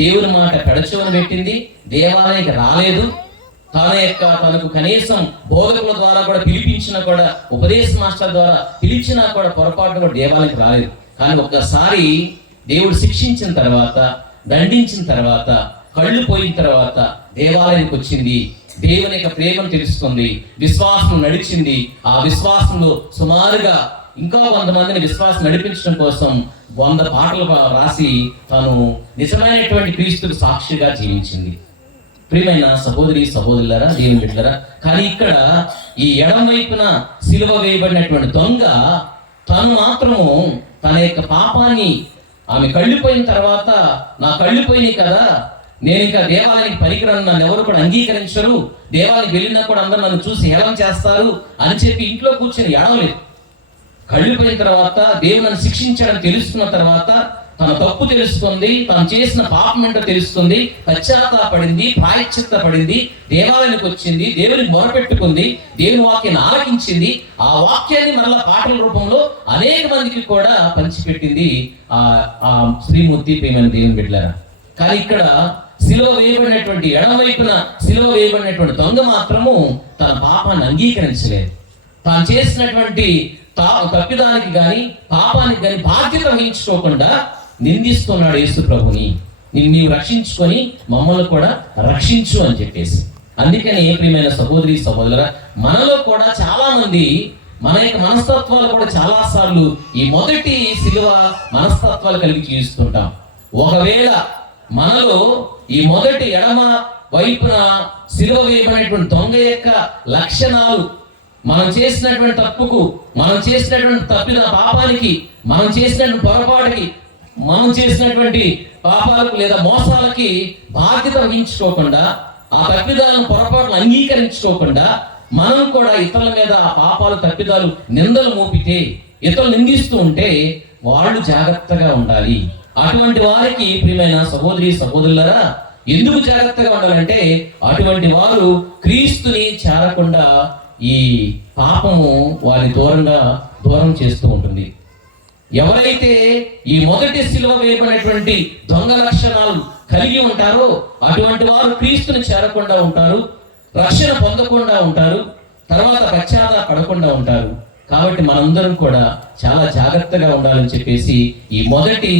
దేవుని మాట పెడచోని పెట్టింది, దేవాలయానికి రాలేదు. తనకు కనీసం బోధకుల ద్వారా కూడా పిలిపించినా కూడా, ఉపదేశ మాస్టర్ ద్వారా పిలిచినా కూడా పొరపాటు కూడా దేవాలయానికి రాలేదు. కానీ ఒక్కసారి దేవుడు శిక్షించిన తర్వాత, దండించిన తర్వాత, కళ్ళు పోయిన తర్వాత దేవాలయానికి వచ్చింది. దేవుని యొక్క ప్రేమను తెలుస్తుంది, విశ్వాసం నడిచింది. ఆ విశ్వాసంలో సుమారుగా ఇంకా కొంతమందిని విశ్వాసం నడిపించడం కోసం 100 పాటలు రాసి తను నిజమైనటువంటి క్రీస్తుకు సాక్షిగా జీవించింది. ప్రియమైన సహోదరి సహోదరులారా, దేవుని బిడ్డలారా, కానీ ఇక్కడ ఈ ఎడమ వైపున సిలువ వేయబడినటువంటి దొంగ తను మాత్రము తన యొక్క పాపాన్ని, ఆమె కళ్ళిపోయిన తర్వాత, నా కళ్ళిపోయినాయి కదా, నేను ఇంకా దేవాలయానికి పనికిరాను, నన్ను ఎవరు కూడా అంగీకరించరు, దేవాలయానికి వెళ్ళినా కూడా అందరూ నన్ను చూసి హేళన చేస్తారు అని చెప్పి ఇంట్లో కూర్చొని ఏడవలేదు. కళ్ళిపోయిన తర్వాత దేవుడు నన్ను శిక్షించాడని తెలుసుకున్న తర్వాత తన తప్పు తెలుసుకుంది, తను చేసిన పాపం ఏంటో తెలుసుకుంది, పశ్చాత్తాపడింది, ప్రాయశ్చిత్తపడింది, దేవాలయానికి వచ్చింది, దేవునికి మొరపెట్టుకుంది, దేవుని వాక్యాన్ని ఆలకించింది. ఆ వాక్యాన్ని మరలా పాటల రూపంలో అనేక మందికి కూడా పంచిపెట్టింది ఆ శ్రీమూర్తి ప్రేమైన దేవుని బిడ్డలారా. కానీ ఇక్కడ సిలువ వేయబడినటువంటి ఎడమవైపున సిలువ వేయబడినటువంటి దొంగ మాత్రము తన పాపాన్ని అంగీకరించలేదు. తాను చేసినటువంటి తప్పిదానికి గాని పాపానికి గాని బాధ్యత వహించుకోకుండా నిందిస్తున్నాడు యేసు ప్రభుని. నీవు రక్షించుకొని మమ్మల్ని కూడా రక్షించు అని చెప్పేసి. అందుకని ప్రియమైన సహోదరి సహోదరుల, మనలో కూడా చాలా మంది మన యొక్క మనస్తత్వాలు కూడా చాలా సార్లు ఈ మొదటి సిలువ మనస్తత్వాలు కలిగి జీవిస్తుంటాం. ఒకవేళ మనలో ఈ మొదటి ఎడమ వైపున సిలువ వేయబడినటువంటి దొంగ యొక్క లక్షణాలు, మనం చేసినటువంటి తప్పుకు, మనం చేసినటువంటి తప్పిద పాపానికి, మనం చేసినటువంటి పొరపాటుకి, మనం చేసినటువంటి పాపాలకు లేదా మోసాలకి బాధ్యత వహించుకోకుండా, ఆ తప్పిదాలను పొరపాటును అంగీకరించుకోకుండా మనం కూడా ఇతరుల మీద ఆ పాపాలు తప్పిదాలు నిందలు మోపితే, ఇతరులు నిందిస్తూ ఉంటే వాళ్ళు జాగ్రత్తగా ఉండాలి. అటువంటి వారికి ప్రియమైన సహోదరి సహోదరులరా, ఎందుకు జాగ్రత్తగా ఉండాలంటే అటువంటి వారు క్రీస్తుని చేరకుండా ఈ పాపము వారి దూరం చేస్తూ ఉంటుంది. ఎవరైతే ఈ మొదటి సిలువ వేయబడినటువంటి దొంగ లక్షణాలు కలిగి ఉంటారో అటువంటి వారు క్రీస్తుని చేరకుండా ఉంటారు, రక్షణ పొందకుండా ఉంటారు, తర్వాత పశ్చాత్తాపడకుండా ఉంటారు. కాబట్టి మనందరం కూడా చాలా జాగ్రత్తగా ఉండాలని చెప్పేసి ఈ మొదటి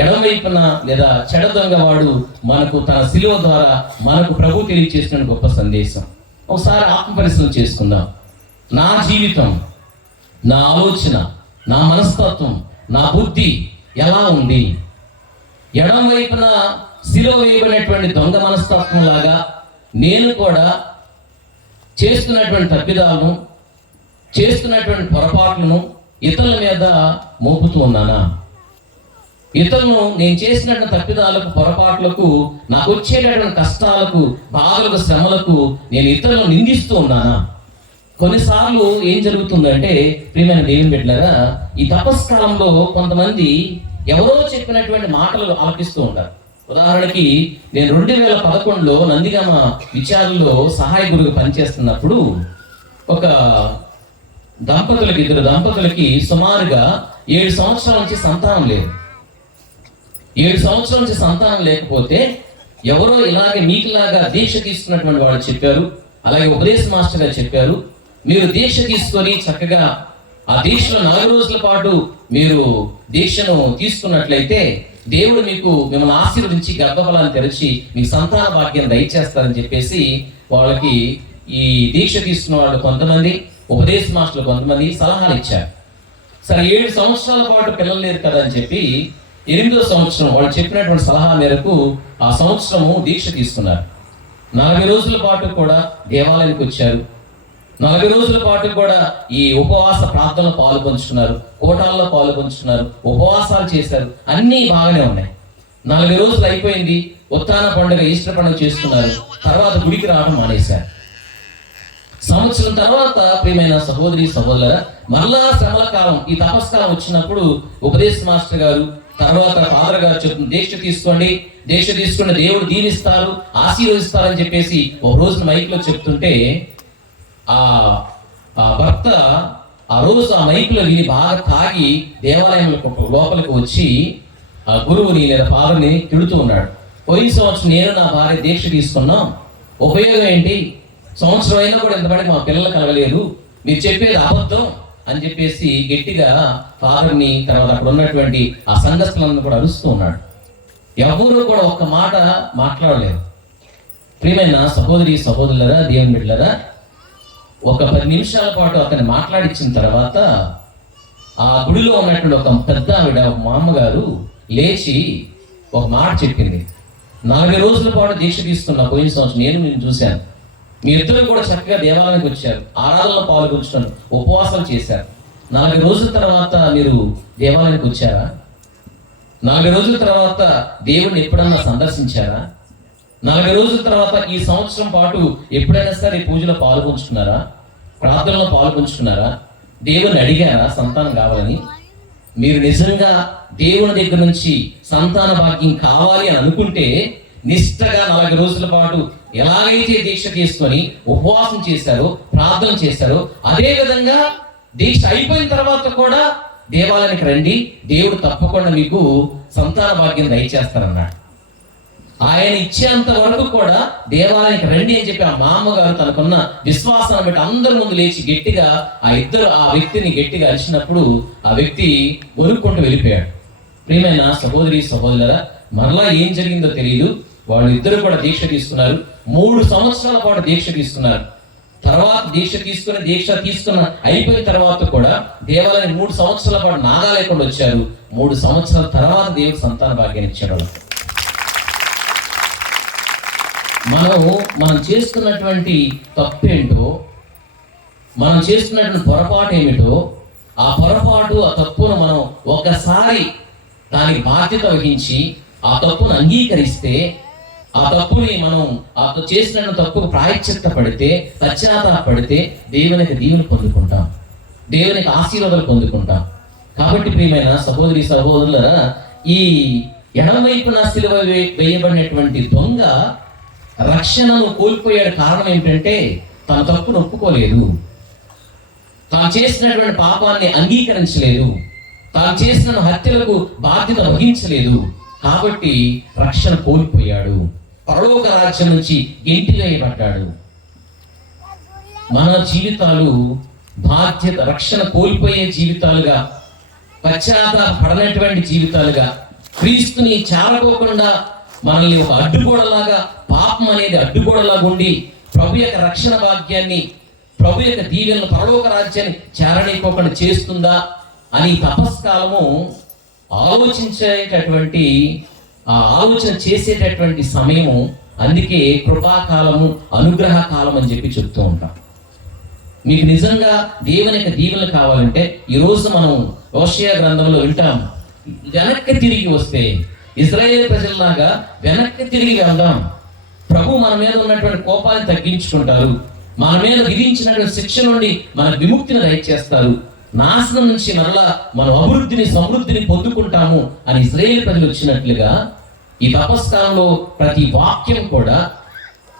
ఎడమవైపున లేదా చెడ దొంగ వాడు మనకు తన సిలువ ద్వారా మనకు ప్రభు తెలియజేసిన గొప్ప సందేశం. ఒకసారి ఆత్మపరిశీలన చేసుకుందాం. నా జీవితం, నా ఆలోచన, నా మనస్తత్వం, నా బుద్ధి ఎలా ఉంది? ఎడమ వైపున సిలువ వేయబడినటువంటి దొంగ మనస్తత్వం లాగా నేను కూడా చేస్తున్నటువంటి తప్పిదాలను, చేస్తున్నటువంటి పొరపాట్లను ఇతరుల మీద మోపుతూ ఉన్నానా? ఇతరులను నేను చేసినటువంటి తప్పిదాలకు, పొరపాట్లకు, నాకు వచ్చేటటువంటి కష్టాలకు, బాధలకు, శ్రమలకు నేను ఇతరులను నిందిస్తూ ఉన్నానా? కొన్నిసార్లు ఏం జరుగుతుందంటే ప్రియమైన దేవుని బిడ్డలారా, ఈ తపస్కాలంలో కొంతమంది ఎవరో చెప్పినటువంటి మాటలు ఆలపిస్తూ ఉంటారు. ఉదాహరణకి నేను 2011లో నందిగామ విచారణలో సహాయ గురుగా పనిచేస్తున్నప్పుడు ఒక ఇద్దరు దంపతులకి సుమారుగా 7 సంవత్సరాల నుంచి సంతానం లేదు. 7 సంవత్సరాల నుంచి సంతానం లేకపోతే ఎవరో ఇలాగే మీకులాగా దీక్ష తీసుకున్నటువంటి వాళ్ళు చెప్పారు, అలాగే ఉపదేశ మాస్టర్ గారు చెప్పారు, మీరు దీక్ష తీసుకొని చక్కగా ఆ దీక్షలో 4 రోజుల పాటు మీరు దీక్షను తీసుకున్నట్లయితే దేవుడు మిమ్మల్ని ఆశీర్వదించి గర్భఫలాన్ని తెరిచి మీకు సంతాన భాగ్యం దయచేస్తారని చెప్పేసి వాళ్ళకి ఈ దీక్ష తీసుకున్న వాళ్ళు కొంతమంది, ఉపదేశ మాస్టర్లు కొంతమంది సలహాలు ఇచ్చారు. సరే 7 సంవత్సరాల పాటు పిల్లలు లేరు కదా అని చెప్పి 8వ సంవత్సరం వాళ్ళు చెప్పినటువంటి సలహా మేరకు ఆ సంవత్సరము దీక్ష తీసుకున్నారు. 40 రోజుల పాటు కూడా దేవాలయానికి వచ్చారు. 40 రోజుల పాటు కూడా ఈ ఉపవాస ప్రార్థనలో పాలు పంచుకున్నారు, కోటాల్లో పాలు పంచుకున్నారు, ఉపవాసాలు చేశారు. అన్నీ బాగానే ఉన్నాయి. 40 రోజులు అయిపోయింది. ఉత్తాన పండుగ, ఈస్టర్ పండుగ చేసుకున్నారు. తర్వాత గుడికి రావడం మానేశారు. సంవత్సరం తర్వాత ప్రియమైన సహోదరి సహోదరుల, మరలా శ్రమల కాలం, ఈ తపస్కాలం వచ్చినప్పుడు ఉపదేశ మాస్టర్ గారు, తర్వాత ఫాదర్ గారు చెప్తున్న దీక్ష తీసుకోండి, దీక్ష తీసుకుంటే దేవుడు దీవిస్తారు, ఆశీర్వదిస్తారని చెప్పేసి ఒక రోజున మైక్లో చెప్తుంటే ఆ భర్త ఆ రోజు ఆ మైక్లో విని బాగా తాగి దేవాలయం లోపలికి వచ్చి ఆ గురువుని లేదా ఫాదర్ని తిడుతూ ఉన్నాడు. పోయిన సంవత్సరం నేను నా భార్య దీక్ష తీసుకున్నాం, ఉపయోగం ఏంటి? సంవత్సరం అయినా కూడా ఎంతమందికి మా పిల్లలు కలగలేదు, మీరు చెప్పేది అబద్ధం అని చెప్పేసి గట్టిగా ఫాదర్ని, తర్వాత అక్కడ ఉన్నటువంటి ఆ సంఘస్థులను కూడా అరుస్తూ ఉన్నాడు. ఎవరు కూడా ఒక్క మాట మాట్లాడలేదు. ప్రియమైన సహోదరి సహోదరులరా, దేవుని బిడ్డలారా, ఒక 10 నిమిషాల పాటు అతన్ని మాట్లాడించిన తర్వాత ఆ గుడిలో ఉన్నటువంటి ఒక పెద్ద ఆవిడ, మా అమ్మగారు లేచి ఒక మాట చెప్పింది. 40 రోజుల పాటు దీక్ష తీసుకున్న పోయిన సంవత్సరం నేను చూశాను, మీ ఇద్దరు కూడా చక్కగా దేవాలయానికి వచ్చారు, ఆరాధనలో పాల్గొంటున్నారు, ఉపవాసాలు చేశారు. 40 రోజుల తర్వాత మీరు దేవాలయానికి వచ్చారా? 40 రోజుల తర్వాత దేవుడిని ఎప్పుడన్నా సందర్శించారా? 40 రోజుల తర్వాత ఈ సంవత్సరం పాటు ఎప్పుడైనా సరే పూజలో పాల్గొంచుకున్నారా? ప్రార్థనలో పాల్గొంచుకున్నారా? దేవుని అడిగారా సంతానం కావాలని? మీరు నిజంగా దేవుని దగ్గర నుంచి సంతాన భాగ్యం కావాలి అని అనుకుంటే నిష్ఠగా 40 రోజుల పాటు ఎలాగైతే దీక్ష తీసుకొని ఉపవాసం చేశారో, ప్రార్థన చేశారో, అదే విధంగా దీక్ష అయిపోయిన తర్వాత కూడా దేవాలయానికి రండి, దేవుడు తప్పకుండా మీకు సంతాన భాగ్యం దయచేస్తారన్నాడు. ఆయన ఇచ్చేంత వరకు కూడా దేవాలయానికి రండి అని చెప్పి ఆ మామగారు తనకున్న విశ్వాసాన్ని బట్టి అందరి ముందు లేచి గట్టిగా ఆ వ్యక్తిని గట్టిగా అరిచినప్పుడు ఆ వ్యక్తి వణుక్కుంటూ వెళ్ళిపోయాడు. ప్రియమైన సహోదరి సహోదరులారా, మరలా ఏం జరిగిందో తెలియదు. వాళ్ళు ఇద్దరు కూడా దీక్ష తీసుకున్నారు. 3 సంవత్సరాల పాటు దీక్ష తీసుకున్నారు. తర్వాత దీక్ష తీసుకున్న అయిపోయిన తర్వాత కూడా దేవాలయానికి 3 సంవత్సరాల పాటు నాగా లేకుండా వచ్చారు. 3 సంవత్సరాల తర్వాత దేవుడు సంతాన భాగ్యాన్ని ఇచ్చాడు. మనం చేస్తున్నటువంటి తప్పేంటో, మనం చేస్తున్నటువంటి పొరపాటు ఏమిటో, ఆ పొరపాటు ఆ తప్పును మనం ఒకసారి దానికి బాధ్యత వహించి ఆ తప్పును అంగీకరిస్తే, ఆ తప్పుని మనం చేసిన తప్పుకు ప్రాయశ్చిత్త పడితే, పశ్చాత్తాపడితే దేవునికి దీవెన పొందుకుంటాం, దేవునికి ఆశీర్వాదాలు పొందుకుంటాం. కాబట్టి ప్రియమైన సహోదరి సహోదరులారా, ఈ ఎడమవైపున సిలువ వేయబడినటువంటి దొంగ రక్షణను కోల్పోయాడు. కారణం ఏంటంటే తన తప్పును ఒప్పుకోలేదు, తాను చేసినటువంటి పాపాన్ని అంగీకరించలేదు, తాను చేసిన హత్యలకు బాధ్యత వహించలేదు. కాబట్టి రక్షణ కోల్పోయాడు, పరలోక రాజ్యం నుంచి గెంటివేయబడ్డాడు. మన జీవితాలు బాధ్యత రక్షణ కోల్పోయే జీవితాలుగా, పశ్చాత్తాపడనటువంటి జీవితాలుగా, క్రీస్తుని చేరకోకుండా మనల్ని ఒక అడ్డుగోడలాగా, పాపం అనేది అడ్డుగోడలాగా ఉండి ప్రభు యొక్క రక్షణ భాగ్యాన్ని, ప్రభు యొక్క దీవెనలు, పరలోక రాజ్యాన్ని చేరనీయకోకుండా చేస్తుందా అని తపస్కాలము ఆలోచించేటటువంటి, ఆ ఆలోచన చేసేటటువంటి సమయము. అందుకే కృపాకాలము, అనుగ్రహ కాలం అని చెప్పి చెప్తూ ఉంటాం. మీకు నిజంగా దేవుని యొక్క దీవెనలు కావాలంటే ఈరోజు మనం హోషేయ గ్రంథంలో వింటాం, వెనక్కి తిరిగి వస్తే ఇశ్రాయేలు ప్రజల్లాగా వెనక్కి తిరిగి వెళ్దాం. ప్రభు మన మీద ఉన్నటువంటి కోపాన్ని తగ్గించుకుంటారు, మన మీద విధించినటువంటి శిక్ష నుండి మన విముక్తిని దయచేస్తారు, నాశనం నుంచి మరలా మనం అభివృద్ధిని, సమృద్ధిని పొందుకుంటాము అని ఇశ్రాయేలు ప్రజలు వచ్చినట్లుగా ఈ తపస్కాలంలో ప్రతి వాక్యం కూడా,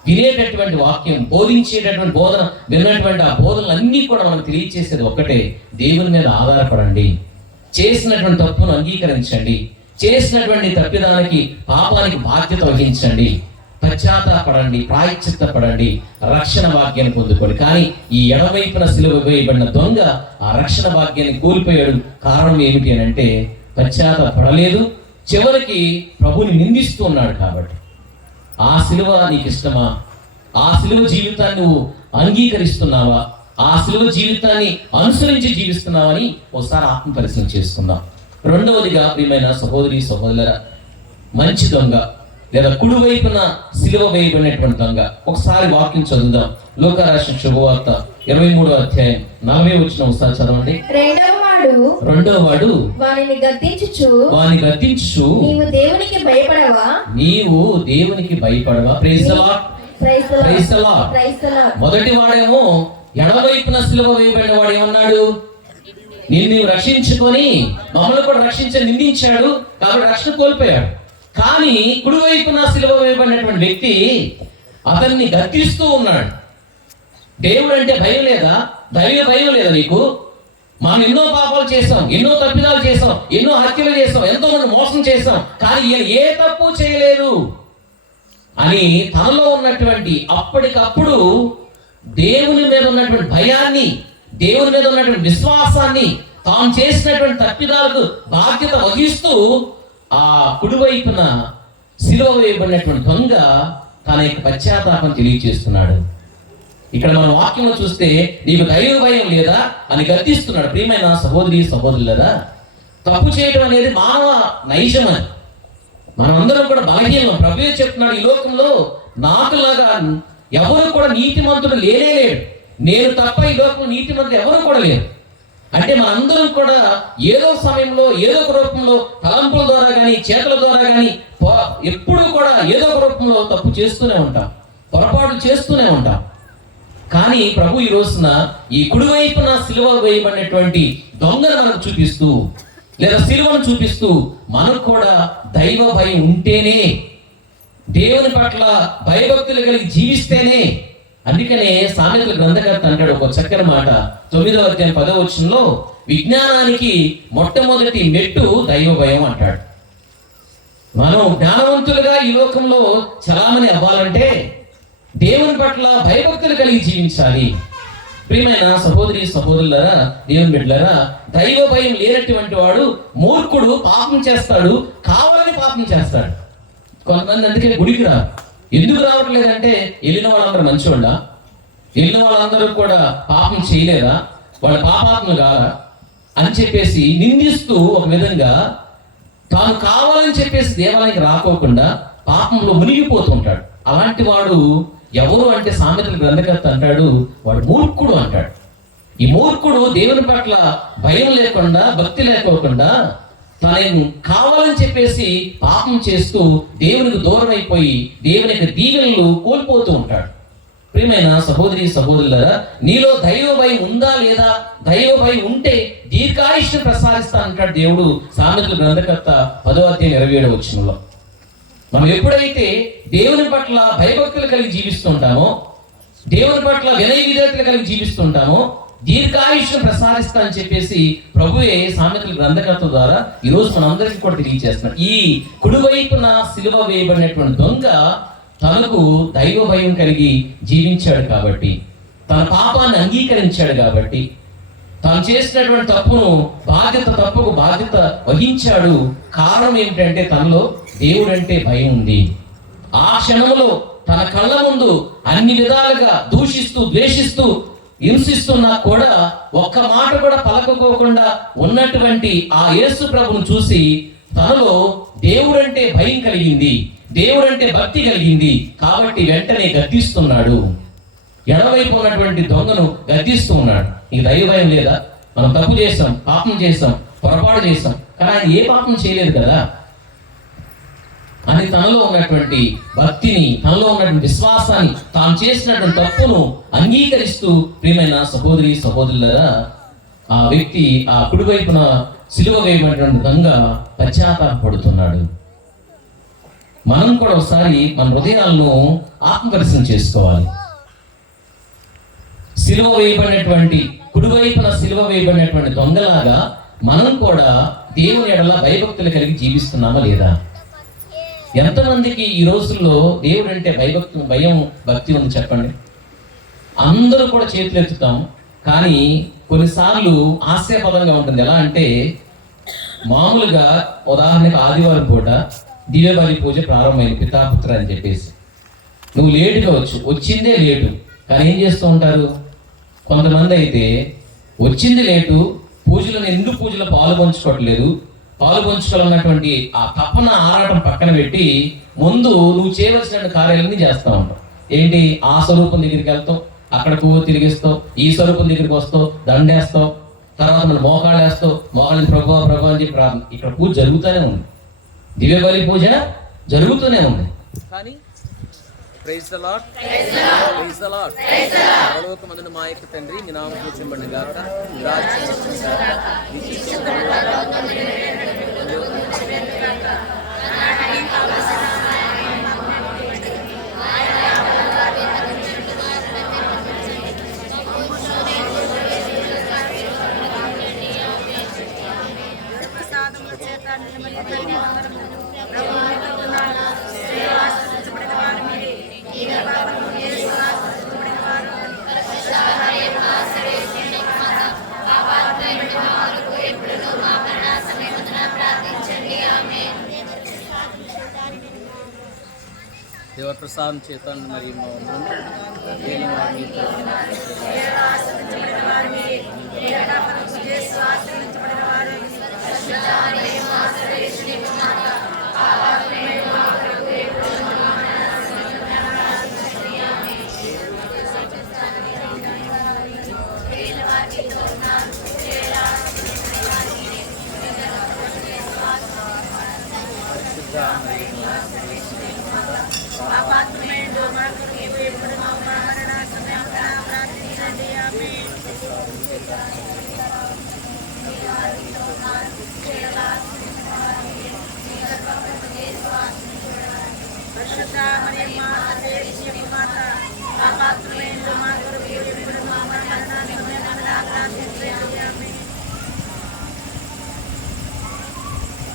వినేటటువంటి వాక్యం, బోధించేటటువంటి బోధన, విన్నటువంటి ఆ బోధనలన్నీ కూడా మనం తెలియచేసేది ఒక్కటే, దేవుని మీద ఆధారపడండి, చేసినటువంటి తప్పును అంగీకరించండి, చేసినటువంటి తప్పిదానికి, పాపానికి బాధ్యత వహించండి, పశ్చాత్తాపడండి, ప్రాయశ్చిత్తపడండి, రక్షణ భాగ్యాన్ని పొందుకోండి. కానీ ఈ ఎడవైపున సిలువ వేయబడిన దొంగ ఆ రక్షణ భాగ్యాన్ని కోల్పోయాడు. కారణం ఏమిటి అని అంటే పశ్చాత్తాపడలేదు, చివరికి ప్రభుని నిందిస్తూ ఉన్నాడు. కాబట్టి ఆ సిలువ నీకు ఇష్టమా? ఆ సిలువ జీవితాన్ని నువ్వు అంగీకరిస్తున్నావా? ఆ సిలువ జీవితాన్ని అనుసరించి జీవిస్తున్నావా అని ఒకసారి ఆత్మ పరిశీలన చేసుకుందాం. రెండవదిగా ప్రియమైన సహోదరి సహోదరులారా, మంచి దొంగ లేదా కుడివైపున సిలువ వేయబడినటువంటి దొంగ. ఒకసారి వాక్యం చదువుదాం. లూకా రాసిన శుభవార్త 23వ అధ్యాయం 40వ వచనం ఒకసారి చదవండి. రెండవ వాడు వానిని గద్దించుచు నీవు దేవునికి భయపడవా? Praise the Lord, praise the Lord. మొదటి వాడేమో ఎడవైపున సిలువ వేయబడిన వాడు ఏమన్నాడు? నిన్ను రక్షించుకొని మమ్మల్ని కూడా నిందించాడు, కాబట్టి రక్షణ కోల్పోయాడు. కానీ కుడివైపున సిలువ వేయబడినటువంటి వ్యక్తి అతన్ని గద్దిస్తూ ఉన్నాడు. దేవుడు అంటే భయం లేదా? దైవ భయం లేదా నీకు? మనం ఎన్నో పాపాలు చేసాం, ఎన్నో తప్పిదాలు చేసాం, ఎన్నో హత్యలు చేసాం, ఎంతో మంది మోసం చేసాం, కానీ ఈయన ఏ తప్పు చేయలేదు అని తనలో ఉన్నటువంటి అప్పటికప్పుడు దేవుని మీద ఉన్నటువంటి భయాన్ని, దేవుని మీద ఉన్నటువంటి విశ్వాసాన్ని, తాను చేసినటువంటి తప్పిదాలకు బాధ్యత వహిస్తూ ఆ కుడివైపున సిలువ వేయబడినటువంటి దొంగ తన యొక్క పశ్చాత్తాపం తెలియజేస్తున్నాడు. ఇక్కడ మన వాక్యంలో చూస్తే నీకు దైవ భయం లేదా అని గద్దిస్తున్నాడు. ప్రియమైన సహోదరి సహోదరులారా, తప్పు చేయడం అనేది మానవ నైజం అని, మనమందరం కూడా బలహీనం. ప్రభువే చెప్తున్నాడు, ఈ లోకంలో నాకులాగా ఎవరు కూడా నీతిమంతుడు లేనే లేడు, నేను తప్ప ఈ లోకంలో నీతిమంతుడు ఎవరు కూడా లేరు. అంటే మనందరం కూడా ఏదో సమయంలో, ఏదో ఒక రూపంలో, తలంపుల ద్వారా కానీ, చేతుల ద్వారా కానీ, ఎప్పుడూ కూడా ఏదో ఒక రూపంలో తప్పు చేస్తూనే ఉంటాం, పొరపాటు చేస్తూనే ఉంటాం. కానీ ప్రభు ఈ రోజున ఈ కుడివైపున సిలువ వేయబడినటువంటి దొంగను మనకు చూపిస్తూ, లేదా సిలువను చూపిస్తూ మనకు కూడా దైవ భయం ఉంటేనే, దేవుని పట్ల భయభక్తులు కలిగి జీవిస్తేనే. అందుకనే సామెతల గ్రంథకర్త అంటాడు ఒక చక్కని మాట 9వ అధ్యాయం 10వ వచనంలో, విజ్ఞానానికి మొట్టమొదటి మెట్టు దైవ భయం అంటాడు. మనం జ్ఞానవంతులుగా ఈ లోకంలో చలామణి అవ్వాలంటే దేవుని పట్ల భయభక్తులు కలిగి జీవించాలి. ప్రియమైన సహోదరి సహోదరులారా, దేవుని బిడ్డలారా, దైవ భయం లేనటువంటి వాడు మూర్ఖుడు, పాపం చేస్తాడు, కావాలని పాపం చేస్తాడు. కొంతమంది అందుకే గుడికి రా. ఎందుకు రావట్లేదంటే వెళ్ళిన వాళ్ళందరూ మంచివాళ్ళ, వెళ్ళిన వాళ్ళందరూ కూడా పాపం చేయలేదా, వాళ్ళ పాపాత్ములు కాదా అని చెప్పేసి నిందిస్తూ ఒక విధంగా తాను కావాలని చెప్పేసి దేవాలయానికి రాకోకుండా పాపంలో మునిగిపోతుంటాడు. అలాంటి వాడు ఎవరు అంటే సామెతల గ్రంథకర్త అంటాడు, వాడు మూర్ఖుడు అంటాడు. ఈ మూర్ఖుడు దేవుని పట్ల భయం లేకుండా, భక్తి లేకోకుండా తనను కావాలని చెప్పేసి పాపం చేస్తూ దేవునికి దూరం అయిపోయి దేవుని యొక్క దీవెనలు కోల్పోతూ ఉంటాడు. ప్రియమైన సహోదరి సహోదరులారా, నీలో దైవ భయం ఉందా లేదా? దైవ భయం ఉంటే దీర్ఘాయుష్ను ప్రసాదిస్తా అంటాడు దేవుడు సామెతల గ్రంథకర్త 10వ అధ్యాయం 27వ వచనంలో. మనం ఎప్పుడైతే దేవుని పట్ల భయభక్తులు కలిగి జీవిస్తుంటామో, దేవుని పట్ల వినయ విధేయతలు కలిగి జీవిస్తుంటామో, దీర్ఘాయుష్ను ప్రసాదిస్తా అని చెప్పేసి ప్రభువే సామెతల గ్రంథకర్త ద్వారా ఈరోజు మనందరికీ కూడా తెలియజేస్తున్నాడు. ఈ కుడివైపున సిలువ వేయబడినటువంటి దొంగ తనకు దైవ భయం కలిగి జీవించాడు కాబట్టి, తన పాపాన్ని అంగీకరించాడు కాబట్టి, తాను చేసినటువంటి తప్పుకు బాధ్యత వహించాడు. కారణం ఏమిటంటే తనలో దేవుడంటే భయం ఉంది. ఆ క్షణంలో తన కళ్ళ ముందు అన్ని విధాలుగా దూషిస్తూ, ద్వేషిస్తూ, హింసిస్తున్నా కూడా ఒక్క మాట కూడా పలకపోకుండా ఉన్నటువంటి ఆ యేసు ప్రభువును చూసి తనలో దేవుడంటే భయం కలిగింది, దేవుడంటే భక్తి కలిగింది. కాబట్టి వెంటనే గద్దిస్తున్నాడు. ఎడవైపు ఉన్నటువంటి దొంగను గద్దిస్తూ ఉన్నాడు. ఈ దైవ భయం లేదా? మనం తప్పు చేసాం, పాపం చేసాం, పొరపాటు చేసాం, కానీ ఆయన ఏ పాపం చేయలేదు కదా అని తనలో ఉన్నటువంటి భక్తిని, తనలో ఉన్నటువంటి విశ్వాసాన్ని, తాను చేసినటువంటి తప్పును అంగీకరిస్తూ ప్రియమైన సహోదరి సహోదరులారా, ఆ వ్యక్తి ఆ కుడివైపున సిలువ వేయబడినటువంటి దొంగ పశ్చాత్తాపడుతున్నాడు. మనం కూడా ఒకసారి మన హృదయాలను ఆత్మపరిశీలన చేసుకోవాలి. సిలువ వేయబడినటువంటి, కుడివైపున సిలువ వేయబడినటువంటి దొంగలాగా మనం కూడా దేవుని ఎడల భయభక్తులు కలిగి జీవిస్తున్నామా లేదా? ఎంతమందికి ఈ రోజుల్లో దేవుడు అంటే భయం భక్తి ఉంది చెప్పండి? అందరూ కూడా చేతులు ఎత్తుతాం, కానీ కొన్నిసార్లు హాస్యాపదంగా ఉంటుంది. ఎలా అంటే మామూలుగా ఉదాహరణకు ఆదివారం పూట దివ్యబలి పూజ ప్రారంభమైంది, పితాపుత్ర అని చెప్పేసి. నువ్వు లేటుగా వచ్చిందే లేటు, కానీ ఏం చేస్తూ ఉంటారు కొంతమంది అయితే, వచ్చింది లేటు, పూజలను ఎందుకు పూజలో పాలు పంచుకోవట్లేదు, పాలు పంచుకోవాలన్నటువంటి ఆ తపన ఆరాటం పక్కన పెట్టి ముందు నువ్వు చేయవలసిన కార్యాలన్నీ చేస్తూ ఉంటావు. ఏంటి? ఆ స్వరూపం దగ్గరికి వెళ్తావు, అక్కడ పువ్వు తిరిగిస్తావు, ఈ స్వరూపం దగ్గరికి వస్తావు, దండేస్తావు, తర్వాత మన మోకాళ్ళు వేస్తావు, మోకాళ్ళని ప్రభు ప్రభు అని చెప్పి ఇక్కడ పూజ జరుగుతూనే ఉంది, దివ్యబలి పూజ జరుగుతూనే ఉంది. కానీ praise the Lord, praise the Lord, పరలోకమందున మా యొక్క తండ్రి, మీ నామం పూజించబడును గాక, మీ రాజ్యం వచ్చును గాక, మీ చిత్తము దేవ ప్రసాదం చేత మరి Amen.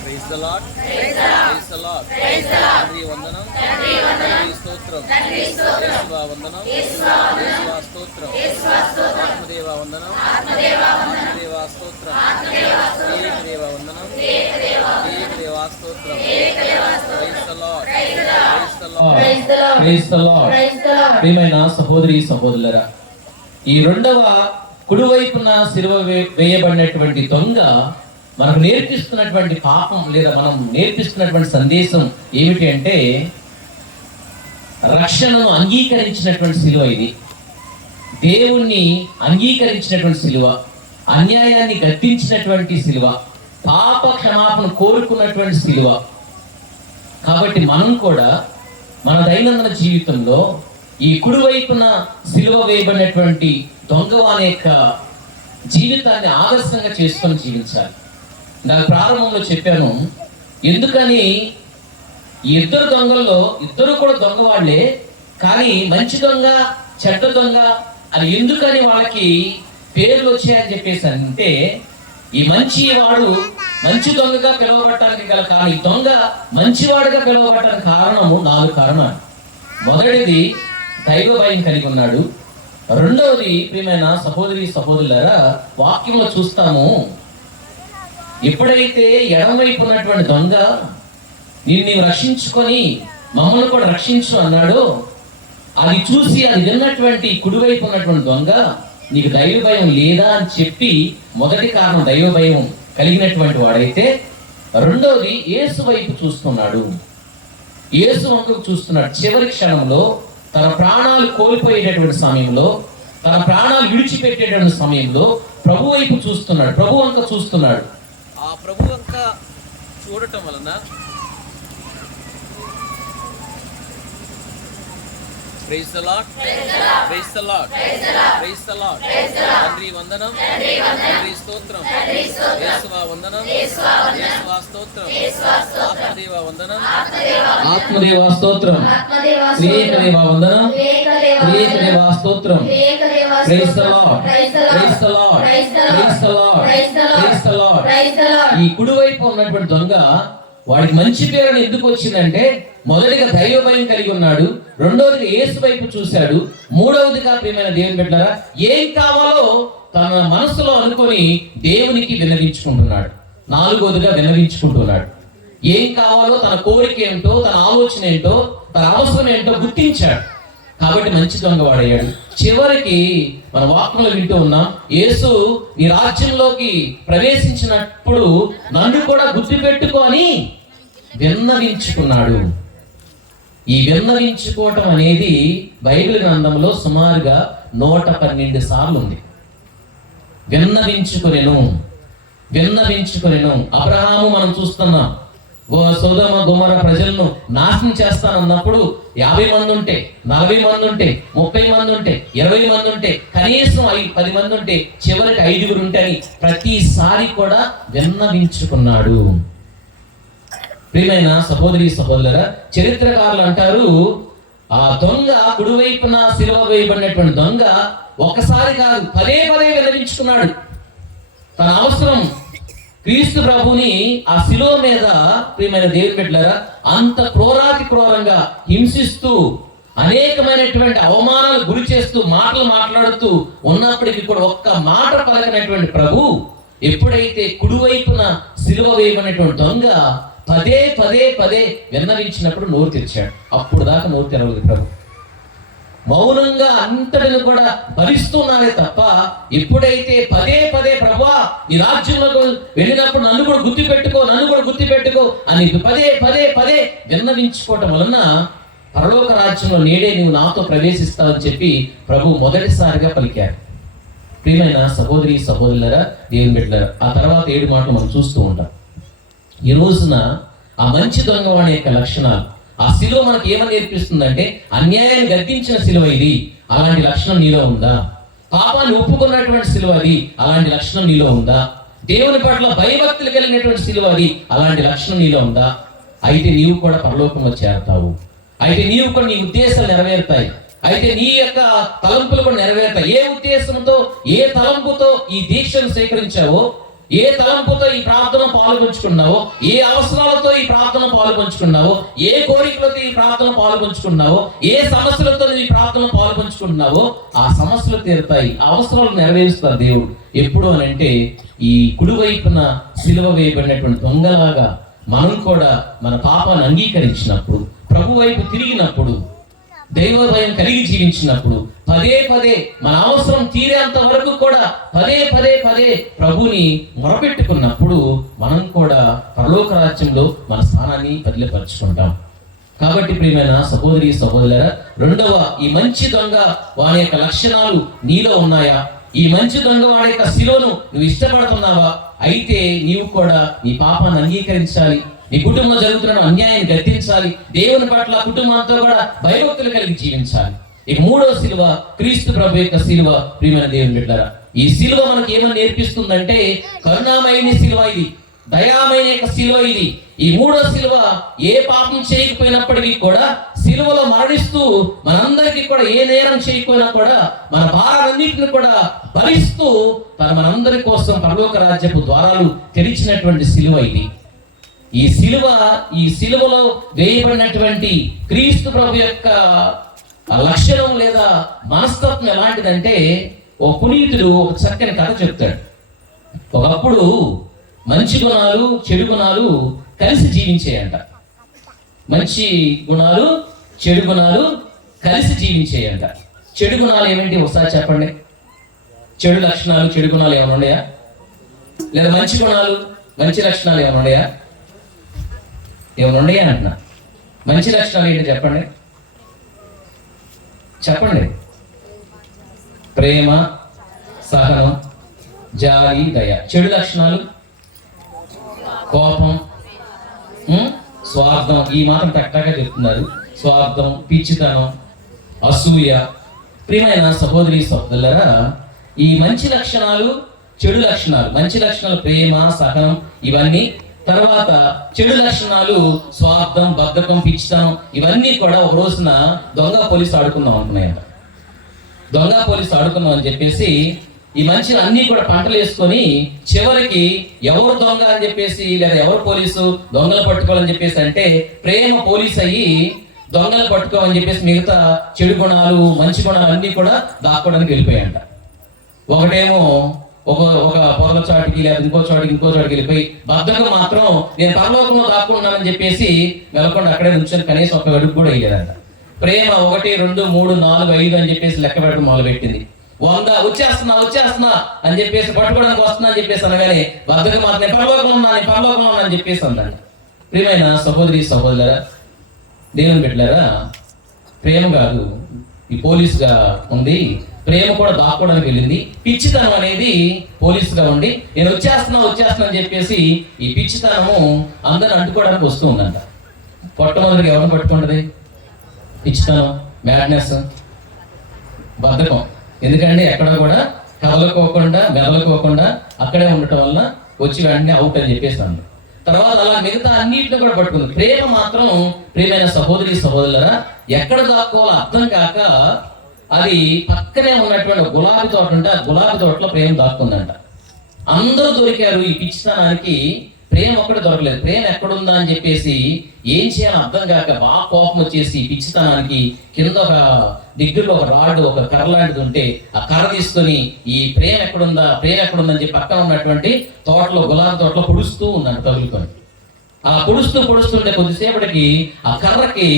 Praise the Lord. Praise the Lord. తండ్రి వందనం, తండ్రి స్తోత్రం, యేసువా వందనం, యేసువా స్తోత్రం, ఆత్మదేవ వందనం, ఆత్మదేవ స్తోత్రం, ఏకదేవ వందనం, ఏకదేవ స్తోత్రం. Praise the Lord. Praise the Lord. Praise the Lord. ప్రియమైన సహోదరి సహోదరులారా, ఈ రెండవ కుడివైపున సిలువ వేయబడినటువంటి దొంగ మనకు నేర్పిస్తున్నటువంటి పాపం లేదా మనం నేర్పిస్తున్నటువంటి సందేశం ఏమిటి అంటే, రక్షణను అంగీకరించినటువంటి సిలువ ఇది. దేవుణ్ణి అంగీకరించినటువంటి సిలువ, అన్యాయాన్ని గద్దించినటువంటి సిలువ, పాప క్షమాపణ కోరుకున్నటువంటి సిలువ. కాబట్టి మనం కూడా మన దైనందిన జీవితంలో ఈ కుడివైపున సిలువ వేయబడినటువంటి దొంగవాని యొక్క జీవితాన్ని ఆదర్శంగా చేసుకొని జీవించాలి. నాకు ప్రారంభంలో చెప్పాను, ఎందుకని ఈ ఇద్దరు దొంగల్లో ఇద్దరు కూడా దొంగ వాళ్ళే, కానీ మంచి దొంగ చెడ్డ దొంగ అని ఎందుకని వాళ్ళకి పేర్లు వచ్చాయని చెప్పేసి అంటే, ఈ మంచివాడు మంచి దొంగగా పిలువబడటానికి గల కారణం, ఈ దొంగ మంచివాడుగా పిలువబడటానికి కారణము 4 కారణాలు. మొదటిది దైవ భయం కలిగి ఉన్నాడు. రెండవది ప్రియమైన సహోదరి సహోదరులారా, వాక్యంలో చూస్తాము, ఎప్పుడైతే ఎడమవైపు ఉన్నటువంటి దొంగ నీవు రక్షించుకొని మమ్మల్ని కూడా రక్షించు అన్నాడో, అది చూసి అది విన్నటువంటి కుడివైపు ఉన్నటువంటి దొంగ నీకు దైవ భయం లేదా అని చెప్పి, మొదటి కారణం దైవ భయం కలిగినటువంటి వాడైతే, రెండవది యేసు వైపు చూస్తున్నాడు, యేసు వంకకు చూస్తున్నాడు. చివరి క్షణంలో తన ప్రాణాలు కోల్పోయేటటువంటి సమయంలో, తన ప్రాణాలు విడిచిపెట్టేటువంటి సమయంలో ప్రభు వైపు చూస్తున్నాడు, ప్రభు వంక చూస్తున్నాడు. ఆ ప్రభు వంక చూడటం వలన Praise the Lord. Praise the Lord. Praise the Lord. తండ్రి వందనం, తండ్రి స్తోత్రం, యేసువా వందనం, యేసువా స్తోత్రం, ఆత్మదేవ వందనం, ఆత్మదేవ స్తోత్రం, ఏకదేవ వందనం, ఏకదేవ స్తోత్రం. Praise the Lord. Praise the Lord. Praise the Lord. Praise the Lord. ఈ కుడివైపు ఉన్నటువంటి దొంగ వాడికి మంచి పేరు ఎందుకు వచ్చిందంటే, మొదటిగా దైవ భయం కలిగి ఉన్నాడు, రెండవదిగా యేసు వైపు చూశాడు, మూడవదిగా ప్రియమైన దేవుని బిడ్డలారా ఏం కావాలో తన మనసులో అనుకొని దేవునికి విన్నవించుకుంటున్నాడు, నాలుగవదిగా విన్నవించుకుంటున్నాడు. ఏం కావాలో తన కోరిక ఏంటో, తన ఆలోచన ఏంటో, తన అవసరం ఏంటో గుర్తించాడు. కాబట్టి మంచి దొంగవాడయ్యాడు. చివరికి మన వాక్యంలో వింటూ ఉన్నాం, యేసు నీ రాజ్యంలోకి ప్రవేశించినప్పుడు నన్ను కూడా గుర్తుపెట్టుకో అని విన్నవించుకున్నాడు. ఈ విన్నవించుకోవటం అనేది బైబిల్ గ్రంథంలో సుమారుగా 112 సార్లు ఉంది. విన్నవించుకొనెను. అబ్రహాము మనం చూస్తున్నాం, సొదొమ గొమొర్రా ప్రజలను నాశనం చేస్తానన్నప్పుడు 50 మంది ఉంటే, 40 మంది ఉంటే, 30 మంది ఉంటే, 20 మంది ఉంటే, కనీసం 10 మంది ఉంటే, చివరికి 5 ఉంటే అని ప్రతిసారి కూడా విన్నవించుకున్నాడు. ప్రియమైన సహోదరి సహోదరులారా, చరిత్రకారులు అంటారు, ఆ దొంగ కుడివైపున సిలువ వేయబడినటువంటి దొంగ ఒకసారి కాదు, పదే విన్నవించుకున్నాడు. తన అవసరం క్రీస్తు ప్రభుని ఆ శిలువ మీద ప్రియమైన దేవుని బిడ్డలారా అంత క్రూరంగా హింసిస్తూ అనేకమైనటువంటి అవమానాలు గురి చేస్తూ మాటలు మాట్లాడుతూ ఉన్నప్పటికీ కూడా ఒక్క మాట పలకనటువంటి ప్రభు ఎప్పుడైతే కుడివైపున శిలువ వేయబడినటువంటి దొంగ పదే విన్నవించినప్పుడు నోరు తెరిచాడు. అప్పుడు దాకా నోరు తెరవలేదు ప్రభు. మౌనంగా అంతటిని కూడా భరిస్తున్నాడే తప్ప ఎప్పుడైతే పదే ప్రభువా నీ రాజ్యంలో వెళ్ళినప్పుడు నన్ను కూడా గుర్తుపెట్టుకో అని పదే విన్నవించుకోవటం వలన పరలోక రాజ్యంలో నేడే నీవు నాతో ప్రవేశిస్తావని చెప్పి ప్రభు మొదటిసారిగా పలికారు. ప్రియమైన సహోదరి సహోదరులారా, దేవుని బిడ్డలారా, ఆ తర్వాత 7 మాటలు మనం చూస్తూ ఉంటాం. ఈ రోజున ఆ మంచి దొంగవాడి యొక్క లక్షణాలు, ఆ శిలువ మనకి ఏమని నేర్పిస్తుందంటే, అన్యాయాన్ని గద్దించిన శిలువ ఇది, అలాంటి లక్షణం నీలో ఉందా? పాపాన్ని ఒప్పుకున్నటువంటి శిలువ అది, అలాంటి లక్షణం నీలో ఉందా? దేవుని పట్ల భయభక్తులు కలిగినటువంటి శిలువ అది, అలాంటి లక్షణం నీలో ఉందా? అయితే నీవు కూడా పరలోకంలో చేరతావు. అయితే నీవు కూడా నీ ఉద్దేశాలు నెరవేరుతాయి. అయితే నీ యొక్క తలంపులు కూడా నెరవేరుతాయి. ఏ ఉద్దేశంతో, ఏ తలంపుతో ఈ దీక్షను స్వీకరించావో, ఏ తలంపుతో ఈ ప్రార్థన పాల్గొంచుకున్నావో, ఏ అవసరాలతో ఈ ప్రార్థన పాల్గొంచుకున్నావో, ఏ కోరికలతో ఈ ప్రార్థన పాల్గొంచుకున్నావో, ఏ సమస్యలతో ఈ ప్రార్థన పాల్గొంచుకున్నావో ఆ సమస్యలు తీరుతాయి, ఆ అవసరాలు నెరవేరుస్తారు దేవుడు. ఎప్పుడు అని అంటే ఈ కుడివైపున సిలువ వేయబడినటువంటి దొంగలాగా మనం కూడా మన పాపాన్ని అంగీకరించినప్పుడు, ప్రభు వైపు తిరిగినప్పుడు, దైవ భయం కలిగి జీవించినప్పుడు, పదే పదే మన అవసరం తీరేంత వరకు కూడా పదే పదే పదే ప్రభుని మొరపెట్టుకున్నప్పుడు మనం కూడా పరలోక రాజ్యంలో మన స్థానాన్ని బదిలీపరుచుకుంటాం. కాబట్టి ప్రియమైన సహోదరి సహోదరులారా, రెండవ ఈ మంచి దొంగ వాని యొక్క లక్షణాలు నీలో ఉన్నాయా? ఈ మంచి దొంగ వాడి యొక్క శిలువను నువ్వు ఇష్టపడుతున్నావా? అయితే నీవు కూడా నీ పాపాన్ని అంగీకరించాలి, నీ కుటుంబం జరుగుతున్న అన్యాయాన్ని గద్దించాలి, దేవుని పట్ల కుటుంబంతో కూడా భయభక్తులు కలిగి జీవించాలి. ఇక మూడో శిలువ క్రీస్తు ప్రభు యొక్క శిలువ. ప్రియమైన దేవుని బిడ్డలారా, ఈ శిలువ మనకి ఏమని నేర్పిస్తుందంటే కరుణామయని శిలువ ఇది, దయామైన యొక్క శిలువ ఇది. ఈ మూడో శిలువ ఏ పాపం చేయకపోయినప్పటికీ కూడా శిలువలో మరణిస్తూ మనందరికీ కూడా ఏ నేరం చేయకపోయినా కూడా మన భారాలన్నింటిని కూడా భరిస్తూ మనందరి కోసం పరలోక రాజ్యపు ద్వారాలు తెరిచినటువంటి శిలువ ఇది. ఈ శిలువలో వేయబడినటువంటి క్రీస్తు ప్రభు యొక్క లక్షణం లేదా మనస్తత్వం ఎలాంటిదంటే, ఓ పునీతుడు ఒక చక్కని కథ చెప్తాడు. ఒకప్పుడు మంచి గుణాలు చెడు గుణాలు కలిసి జీవించేయంట. మంచి గుణాలు చెడు గుణాలు కలిసి జీవించేయంట. చెడు గుణాలు ఏమిటి ఒకసారి చెప్పండి. చెడు లక్షణాలు చెడు గుణాలు ఏమైనా ఉన్నాయా? లేదా మంచి గుణాలు మంచి లక్షణాలు ఏమైనా ఉన్నాయా? ఏమైనా ఉన్నాయా అంటున్నా. మంచి లక్షణాలు ఏంటి చెప్పండి, చెప్పండి. ప్రేమ, సహనం, జాలి, దయ. చెడు లక్షణాలు కోపం, స్వార్థం. ఈ మాత్రం కరెక్ట్గా చెప్తున్నారు. స్వార్థం, పిచ్చితనం, అసూయ. ప్రియమైన సహోదరి సహోదరులారా, ఈ మంచి లక్షణాలు చెడు లక్షణాలు. మంచి లక్షణాలు ప్రేమ, సహనం, ఇవన్నీ. తర్వాత చెడు లక్షణాలు స్వార్థం, బద్ధకం, పిచ్చితనం. ఇవన్నీ కూడా ఒక రోజున దొంగ పోలీసు ఆడుకుందాం అంటున్నాయంట. దొంగ పోలీసు ఆడుకుందాం అని చెప్పేసి ఈ మనుషులు అన్ని కూడా పంటలు వేసుకొని చివరికి ఎవరు దొంగ అని చెప్పేసి, లేదా ఎవరు పోలీసు దొంగలు పట్టుకోవాలని చెప్పేసి అంటే ప్రేమ పోలీసు అయ్యి దొంగలు పట్టుకోమని చెప్పేసి మిగతా చెడు గుణాలు మంచి గుణాలు అన్ని కూడా దాక్కోవడానికి వెళ్ళిపోయాయంట. ఒకటేమో ఒక పొరల చాటుకి లేదా ఇంకో చోటికి వెళ్ళిపోయి, బద్దకు మాత్రం నేను పరలోకంలో దాక్కున్నానని చెప్పేసి వెళ్ళకుండా అక్కడే నుంచొని కనీసం ఒక అడుగు కూడా వేయలేదంట. ప్రేమ 1, 2, 3, 4, 5 అని చెప్పేసి లెక్క పెట్టడం మొదలుపెట్టింది. 100 వచ్చేస్తున్నా అని చెప్పేసి పట్టుకోవడానికి వస్తున్నా అని చెప్పేసి అనగానే బద్దకు మాత్రం నేను పరలోకంలో ఉన్నా అని చెప్పేసి అందండి. ప్రియమైన సహోదరి సహోదరులారా, దేవుని బిడ్డలారా, ప్రేమ కాదు ఈ పోలీసుగా ఉంది, ప్రేమ కూడా దాక్కోవడానికి వెళ్ళింది. పిచ్చితనం అనేది పోలీసుగా ఉండి నేను వచ్చేస్తున్నా అని చెప్పేసి ఈ పిచ్చితనము అందరిని అంటుకోవడానికి వస్తూ ఉందంట. మొట్టమొదటిగా ఎవరిని పట్టుకుంటది? పిచ్చితనం, మ్యాడ్నెస్, బద్ధకం. ఎందుకంటే ఎక్కడ కూడా కదలుకోకుండా మెదలుకోకుండా అక్కడే ఉండటం వల్ల వచ్చి వెంటనే అవుట్ అని చెప్పేస్తాను. తర్వాత అలా మిగతా అన్నింటిని కూడా పట్టుకుంది. ప్రేమ మాత్రం ప్రియమైన సహోదరి సహోదరులరా ఎక్కడ దాక్కోవాలో అర్థం కాక అది పక్కనే ఉన్నటువంటి గులాబీ తోట ఉంటే ఆ గులాబీ తోటలో ప్రేమ దాక్కుందంట. అందరూ దొరికారు. ఈ పిచ్చితనానికి ప్రేమ ఒక్కడే దొరకలేదు. ప్రేమ ఎక్కడుందా అని చెప్పేసి ఏం చేయాలో అర్థం కాక బాగా కోపం వచ్చేసి పిచ్చితనానికి కింద ఒక దగ్గరలో ఒక రాడ్, ఒక కర్ర లాంటిది ఉంటే ఆ కర్ర తీసుకొని ఈ ప్రేమ ఎక్కడుందని చెప్పి పక్కన ఉన్నటువంటి తోటలో గులాబీ తోటలో పొడుస్తూ ఉందంట తగులుకొని. ఆ పొడుస్తుంటే కొద్దిసేపటికి ఆ కర్రకి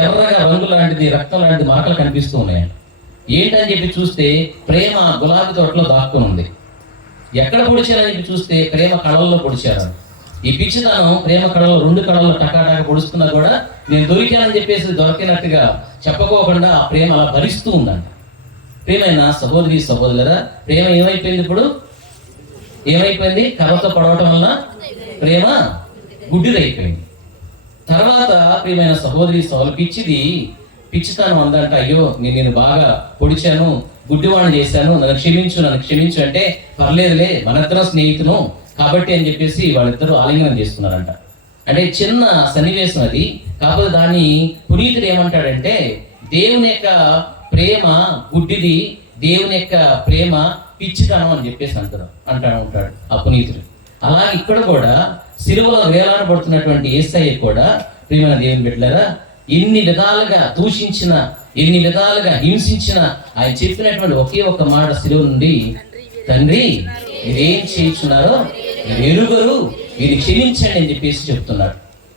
ఎర్రగా రంగు లాంటిది, రక్తం లాంటిది మరకలు కనిపిస్తూ ఉన్నాయంట. ఏంటని చెప్పి చూస్తే ప్రేమ గులాబీ తోటలో దాక్కుని ఉంది. ఎక్కడ పొడిచారని చెప్పి చూస్తే ప్రేమ కళల్లో పొడిచారు. ఈ పిచ్చితనం ప్రేమ కళలో 2 కళల్లో టకాటాక పొడుస్తున్నా కూడా నేను దొరికానని చెప్పేసి దొరికినట్టుగా చెప్పుకోకుండా ఆ ప్రేమ అలా భరిస్తూ ఉందంట. ప్రేమైన సహోదరి సహోదరులరా, ప్రేమ ఏమైపోయింది? ఇప్పుడు ఏమైపోయింది? కర్రతో పొడవటం వల్ల ప్రేమ గుడ్డిదైపోయింది. తర్వాత ప్రియమైన సహోదరి సహోదరు పిచ్చితనం అందంట. అయ్యో నేను బాగా పొడిచాను, గుడ్డివాణ్ణి చేశాను, నన్ను క్షమించు అంటే పర్లేదులే, మనిద్దరం స్నేహితును కాబట్టి అని చెప్పేసి వాళ్ళిద్దరూ ఆలింగనం చేసుకున్నారంట. అంటే చిన్న సన్నివేశం అది. కాకపోతే దాన్ని పునీతుడు ఏమంటాడంటే, దేవుని యొక్క ప్రేమ గుడ్డిది, దేవుని యొక్క ప్రేమ పిచ్చితనం అని చెప్పేసి ఉంటాడు ఆ పునీతుడు. అలాగే ఇక్కడ కూడా సిలువలో వేలాడబడుతున్నటువంటి యేసయ్య కూడా, ప్రియమైన దేవుని బిడ్డలారా, ఎన్ని విధాలుగా దూషించిన, ఎన్ని విధాలుగా హింసించిన, ఆయన చెప్పినటువంటి ఒకే ఒక మాట సిలువ నుండి, తండ్రి మీరేం చేయించున్నారో మీరు ఎరుగరు, మీరు క్షమించండి అని చెప్పేసి చెప్తున్నాడు.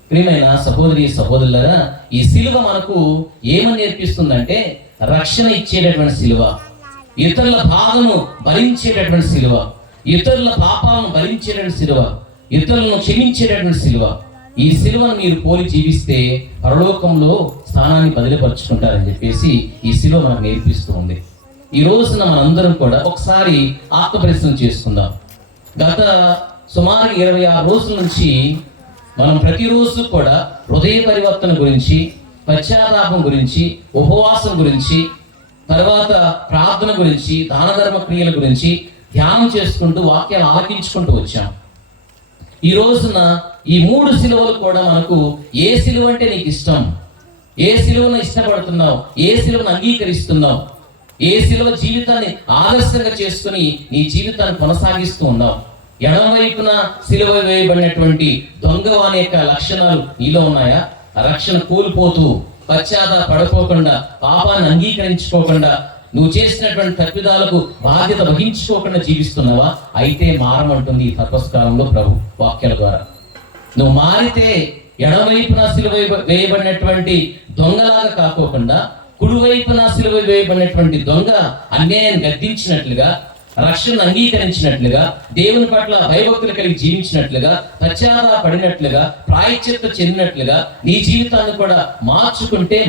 ప్రియమైన సహోదరి సహోదరులారా, ఈ సిలువ మనకు ఏమని నేర్పిస్తుందంటే, రక్షణ ఇచ్చేటటువంటి సిలువ, ఇతరుల బాధను భరించేటటువంటి సిలువ, ఇతరుల పాపాలను భరించేటటువంటి సిలువ, ఇతరులను క్షమించేటటువంటి సిలువ. ఈ సిలువను మీరు పోలి జీవిస్తే పరలోకంలో స్థానాన్ని బదిలీపరుచుకుంటారని చెప్పేసి ఈ సిలువ మనకు నేర్పిస్తూ ఉంది. ఈ రోజున మనందరం కూడా ఒకసారి ఆత్మపరిశీలన చేసుకుందాం. గత సుమారు 26 రోజుల నుంచి మనం ప్రతిరోజు కూడా హృదయ పరివర్తన గురించి, పశ్చాత్తాపం గురించి, ఉపవాసం గురించి, తర్వాత ప్రార్థన గురించి, దాన ధర్మ క్రియల గురించి ధ్యానం చేసుకుంటూ వాక్యాలు ఆలకించుకుంటూ వచ్చాం. ఈ రోజున ఈ 3 సిలువలు కూడా మనకు, ఏ సిలువ అంటే నీకు ఇష్టం, ఏ సిలువను ఇష్టపడుతున్నావు, ఏ సిలువను అంగీకరిస్తున్నావు, ఏ సిలువ జీవితాన్ని ఆదర్శంగా చేసుకుని నీ జీవితాన్ని కొనసాగిస్తూ ఉన్నావు. ఎడమ వైపున సిలువ వేయబడినటువంటి దొంగవాని యొక్క లక్షణాలు నీలో ఉన్నాయా? రక్షణ కోల్పోతూ, పశ్చాత్తాపడకోకుండా, పాపాన్ని అంగీకరించుకోకుండా, నువ్వు చేసినటువంటి తప్పిదాలకు బాధ్యత వహించుకోకుండా జీవిస్తున్నావా? అయితే మారమంటుంది ఈ తపస్కాలంలో ప్రభు వాక్యాల ద్వారా. నువ్వు మారితే ఎడమవైపున సిలువ వేయబడినటువంటి దొంగలాగా కాకోకుండా, కుడివైపున సిలువ వేయబడినటువంటి దొంగ అన్యాయాన్ని గద్దించినట్లుగా, రక్షణ అంగీకరించినట్లుగా, దేవుని పట్ల భయభక్తులు కలిగి జీవించినట్లుగా, పశ్చాత్తాపడినట్లుగా, ప్రాయశ్చిత్త చెందినట్లుగా నీ జీవితాన్ని కూడా మార్చుకుంటే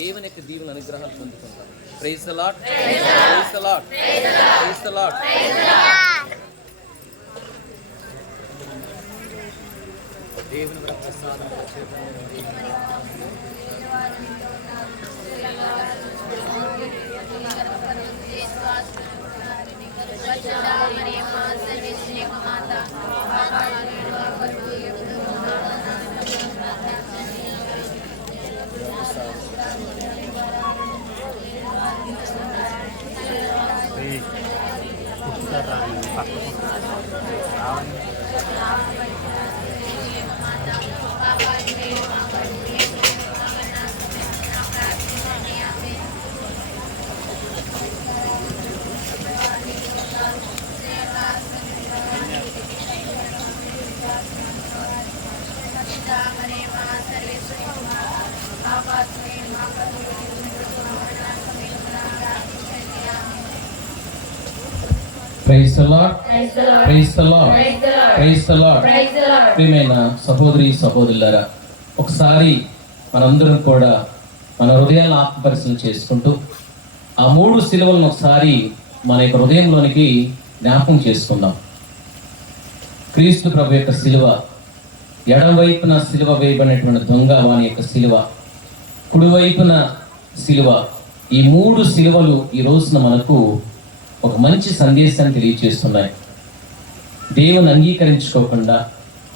దేవుని యొక్క దీవెన అనుగ్రహాలు పొందుకుంటాం. Praise the Lord, praise the Lord, praise the Lord. దేవుని యొక్క ప్రసాదం praise the Lord, praise the Lord, praise the Lord. ప్రియమైన సహోదరి సహోదరులారా, ఒకసారి మనందరం కూడా మన హృదయాలను ఆత్మపరిశీలన చేసుకుంటూ ఆ 3 సిలువలను ఒకసారి మన యొక్క హృదయంలోనికి జ్ఞాపకం చేసుకుందాం. క్రీస్తు ప్రభు యొక్క సిలువ, ఎడమవైపున సిలువ వేయబడినటువంటి దొంగ వాని యొక్క సిలువ, కుడివైపున సిలువ, ఈ 3 సిలువలు ఈ రోజున మనకు ఒక మంచి సందేశాన్ని తెలియజేస్తున్నాయి. దేవుని అంగీకరించుకోకుండా,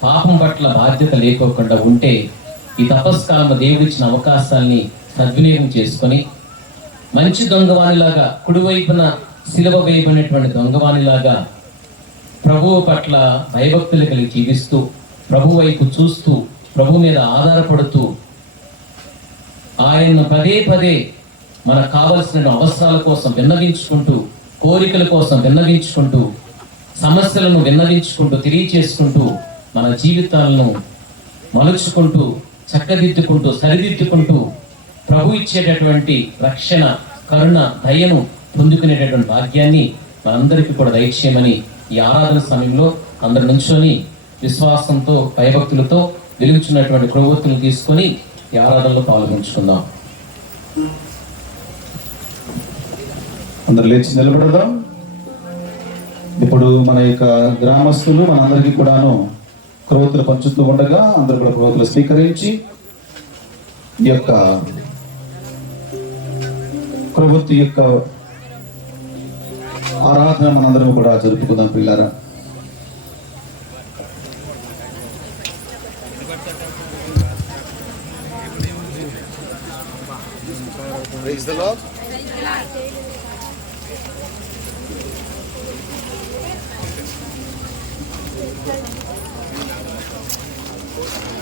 పాపం పట్ల బాధ్యత లేకోకుండా ఉంటే ఈ తపస్కాలంలో దేవుడిచ్చిన అవకాశాన్ని సద్వినియోగం చేసుకొని, మంచి దొంగవానిలాగా, కుడివైపున సిలువ వేయబడినటువంటి దొంగవానిలాగా ప్రభువు పట్ల భయభక్తులు కలిగి జీవిస్తూ, ప్రభు వైపు చూస్తూ, ప్రభు మీద ఆధారపడుతూ, ఆయన్ను పదే పదే మనకు కావలసిన అవసరాల కోసం విన్నవించుకుంటూ, కోరికల కోసం విన్నవించుకుంటూ, సమస్యలను విన్నవించుకుంటూ, తెలియచేసుకుంటూ, మన జీవితాలను మలుచుకుంటూ, చక్కదిద్దుకుంటూ, సరిదిద్దుకుంటూ, ప్రభు ఇచ్చేటటువంటి రక్షణ, కరుణ, దయను పొందుకునేటటువంటి భాగ్యాన్ని మనందరికీ కూడా దయచేయమని ఈ ఆరాధన సమయంలో అందరి నుంచొని విశ్వాసంతో, భయభక్తులతో వెలుగుచున్నటువంటి ప్రవృత్తులు తీసుకొని ఈ ఆరాధనలో పాల్గొంచుకుందాం. అందరు లేచి నిలబడదాం. ఇప్పుడు మన యొక్క గ్రామస్తులు మనందరికీ కూడాను క్రొవ్వొత్తులు పంచుతూ ఉండగా అందరూ కూడా క్రొవ్వొత్తులు స్వీకరించి ఈ యొక్క క్రొవ్వొత్తు యొక్క ఆరాధన మనందరం కూడా జరుపుకుందాం పిల్లారా. Praise the Lord.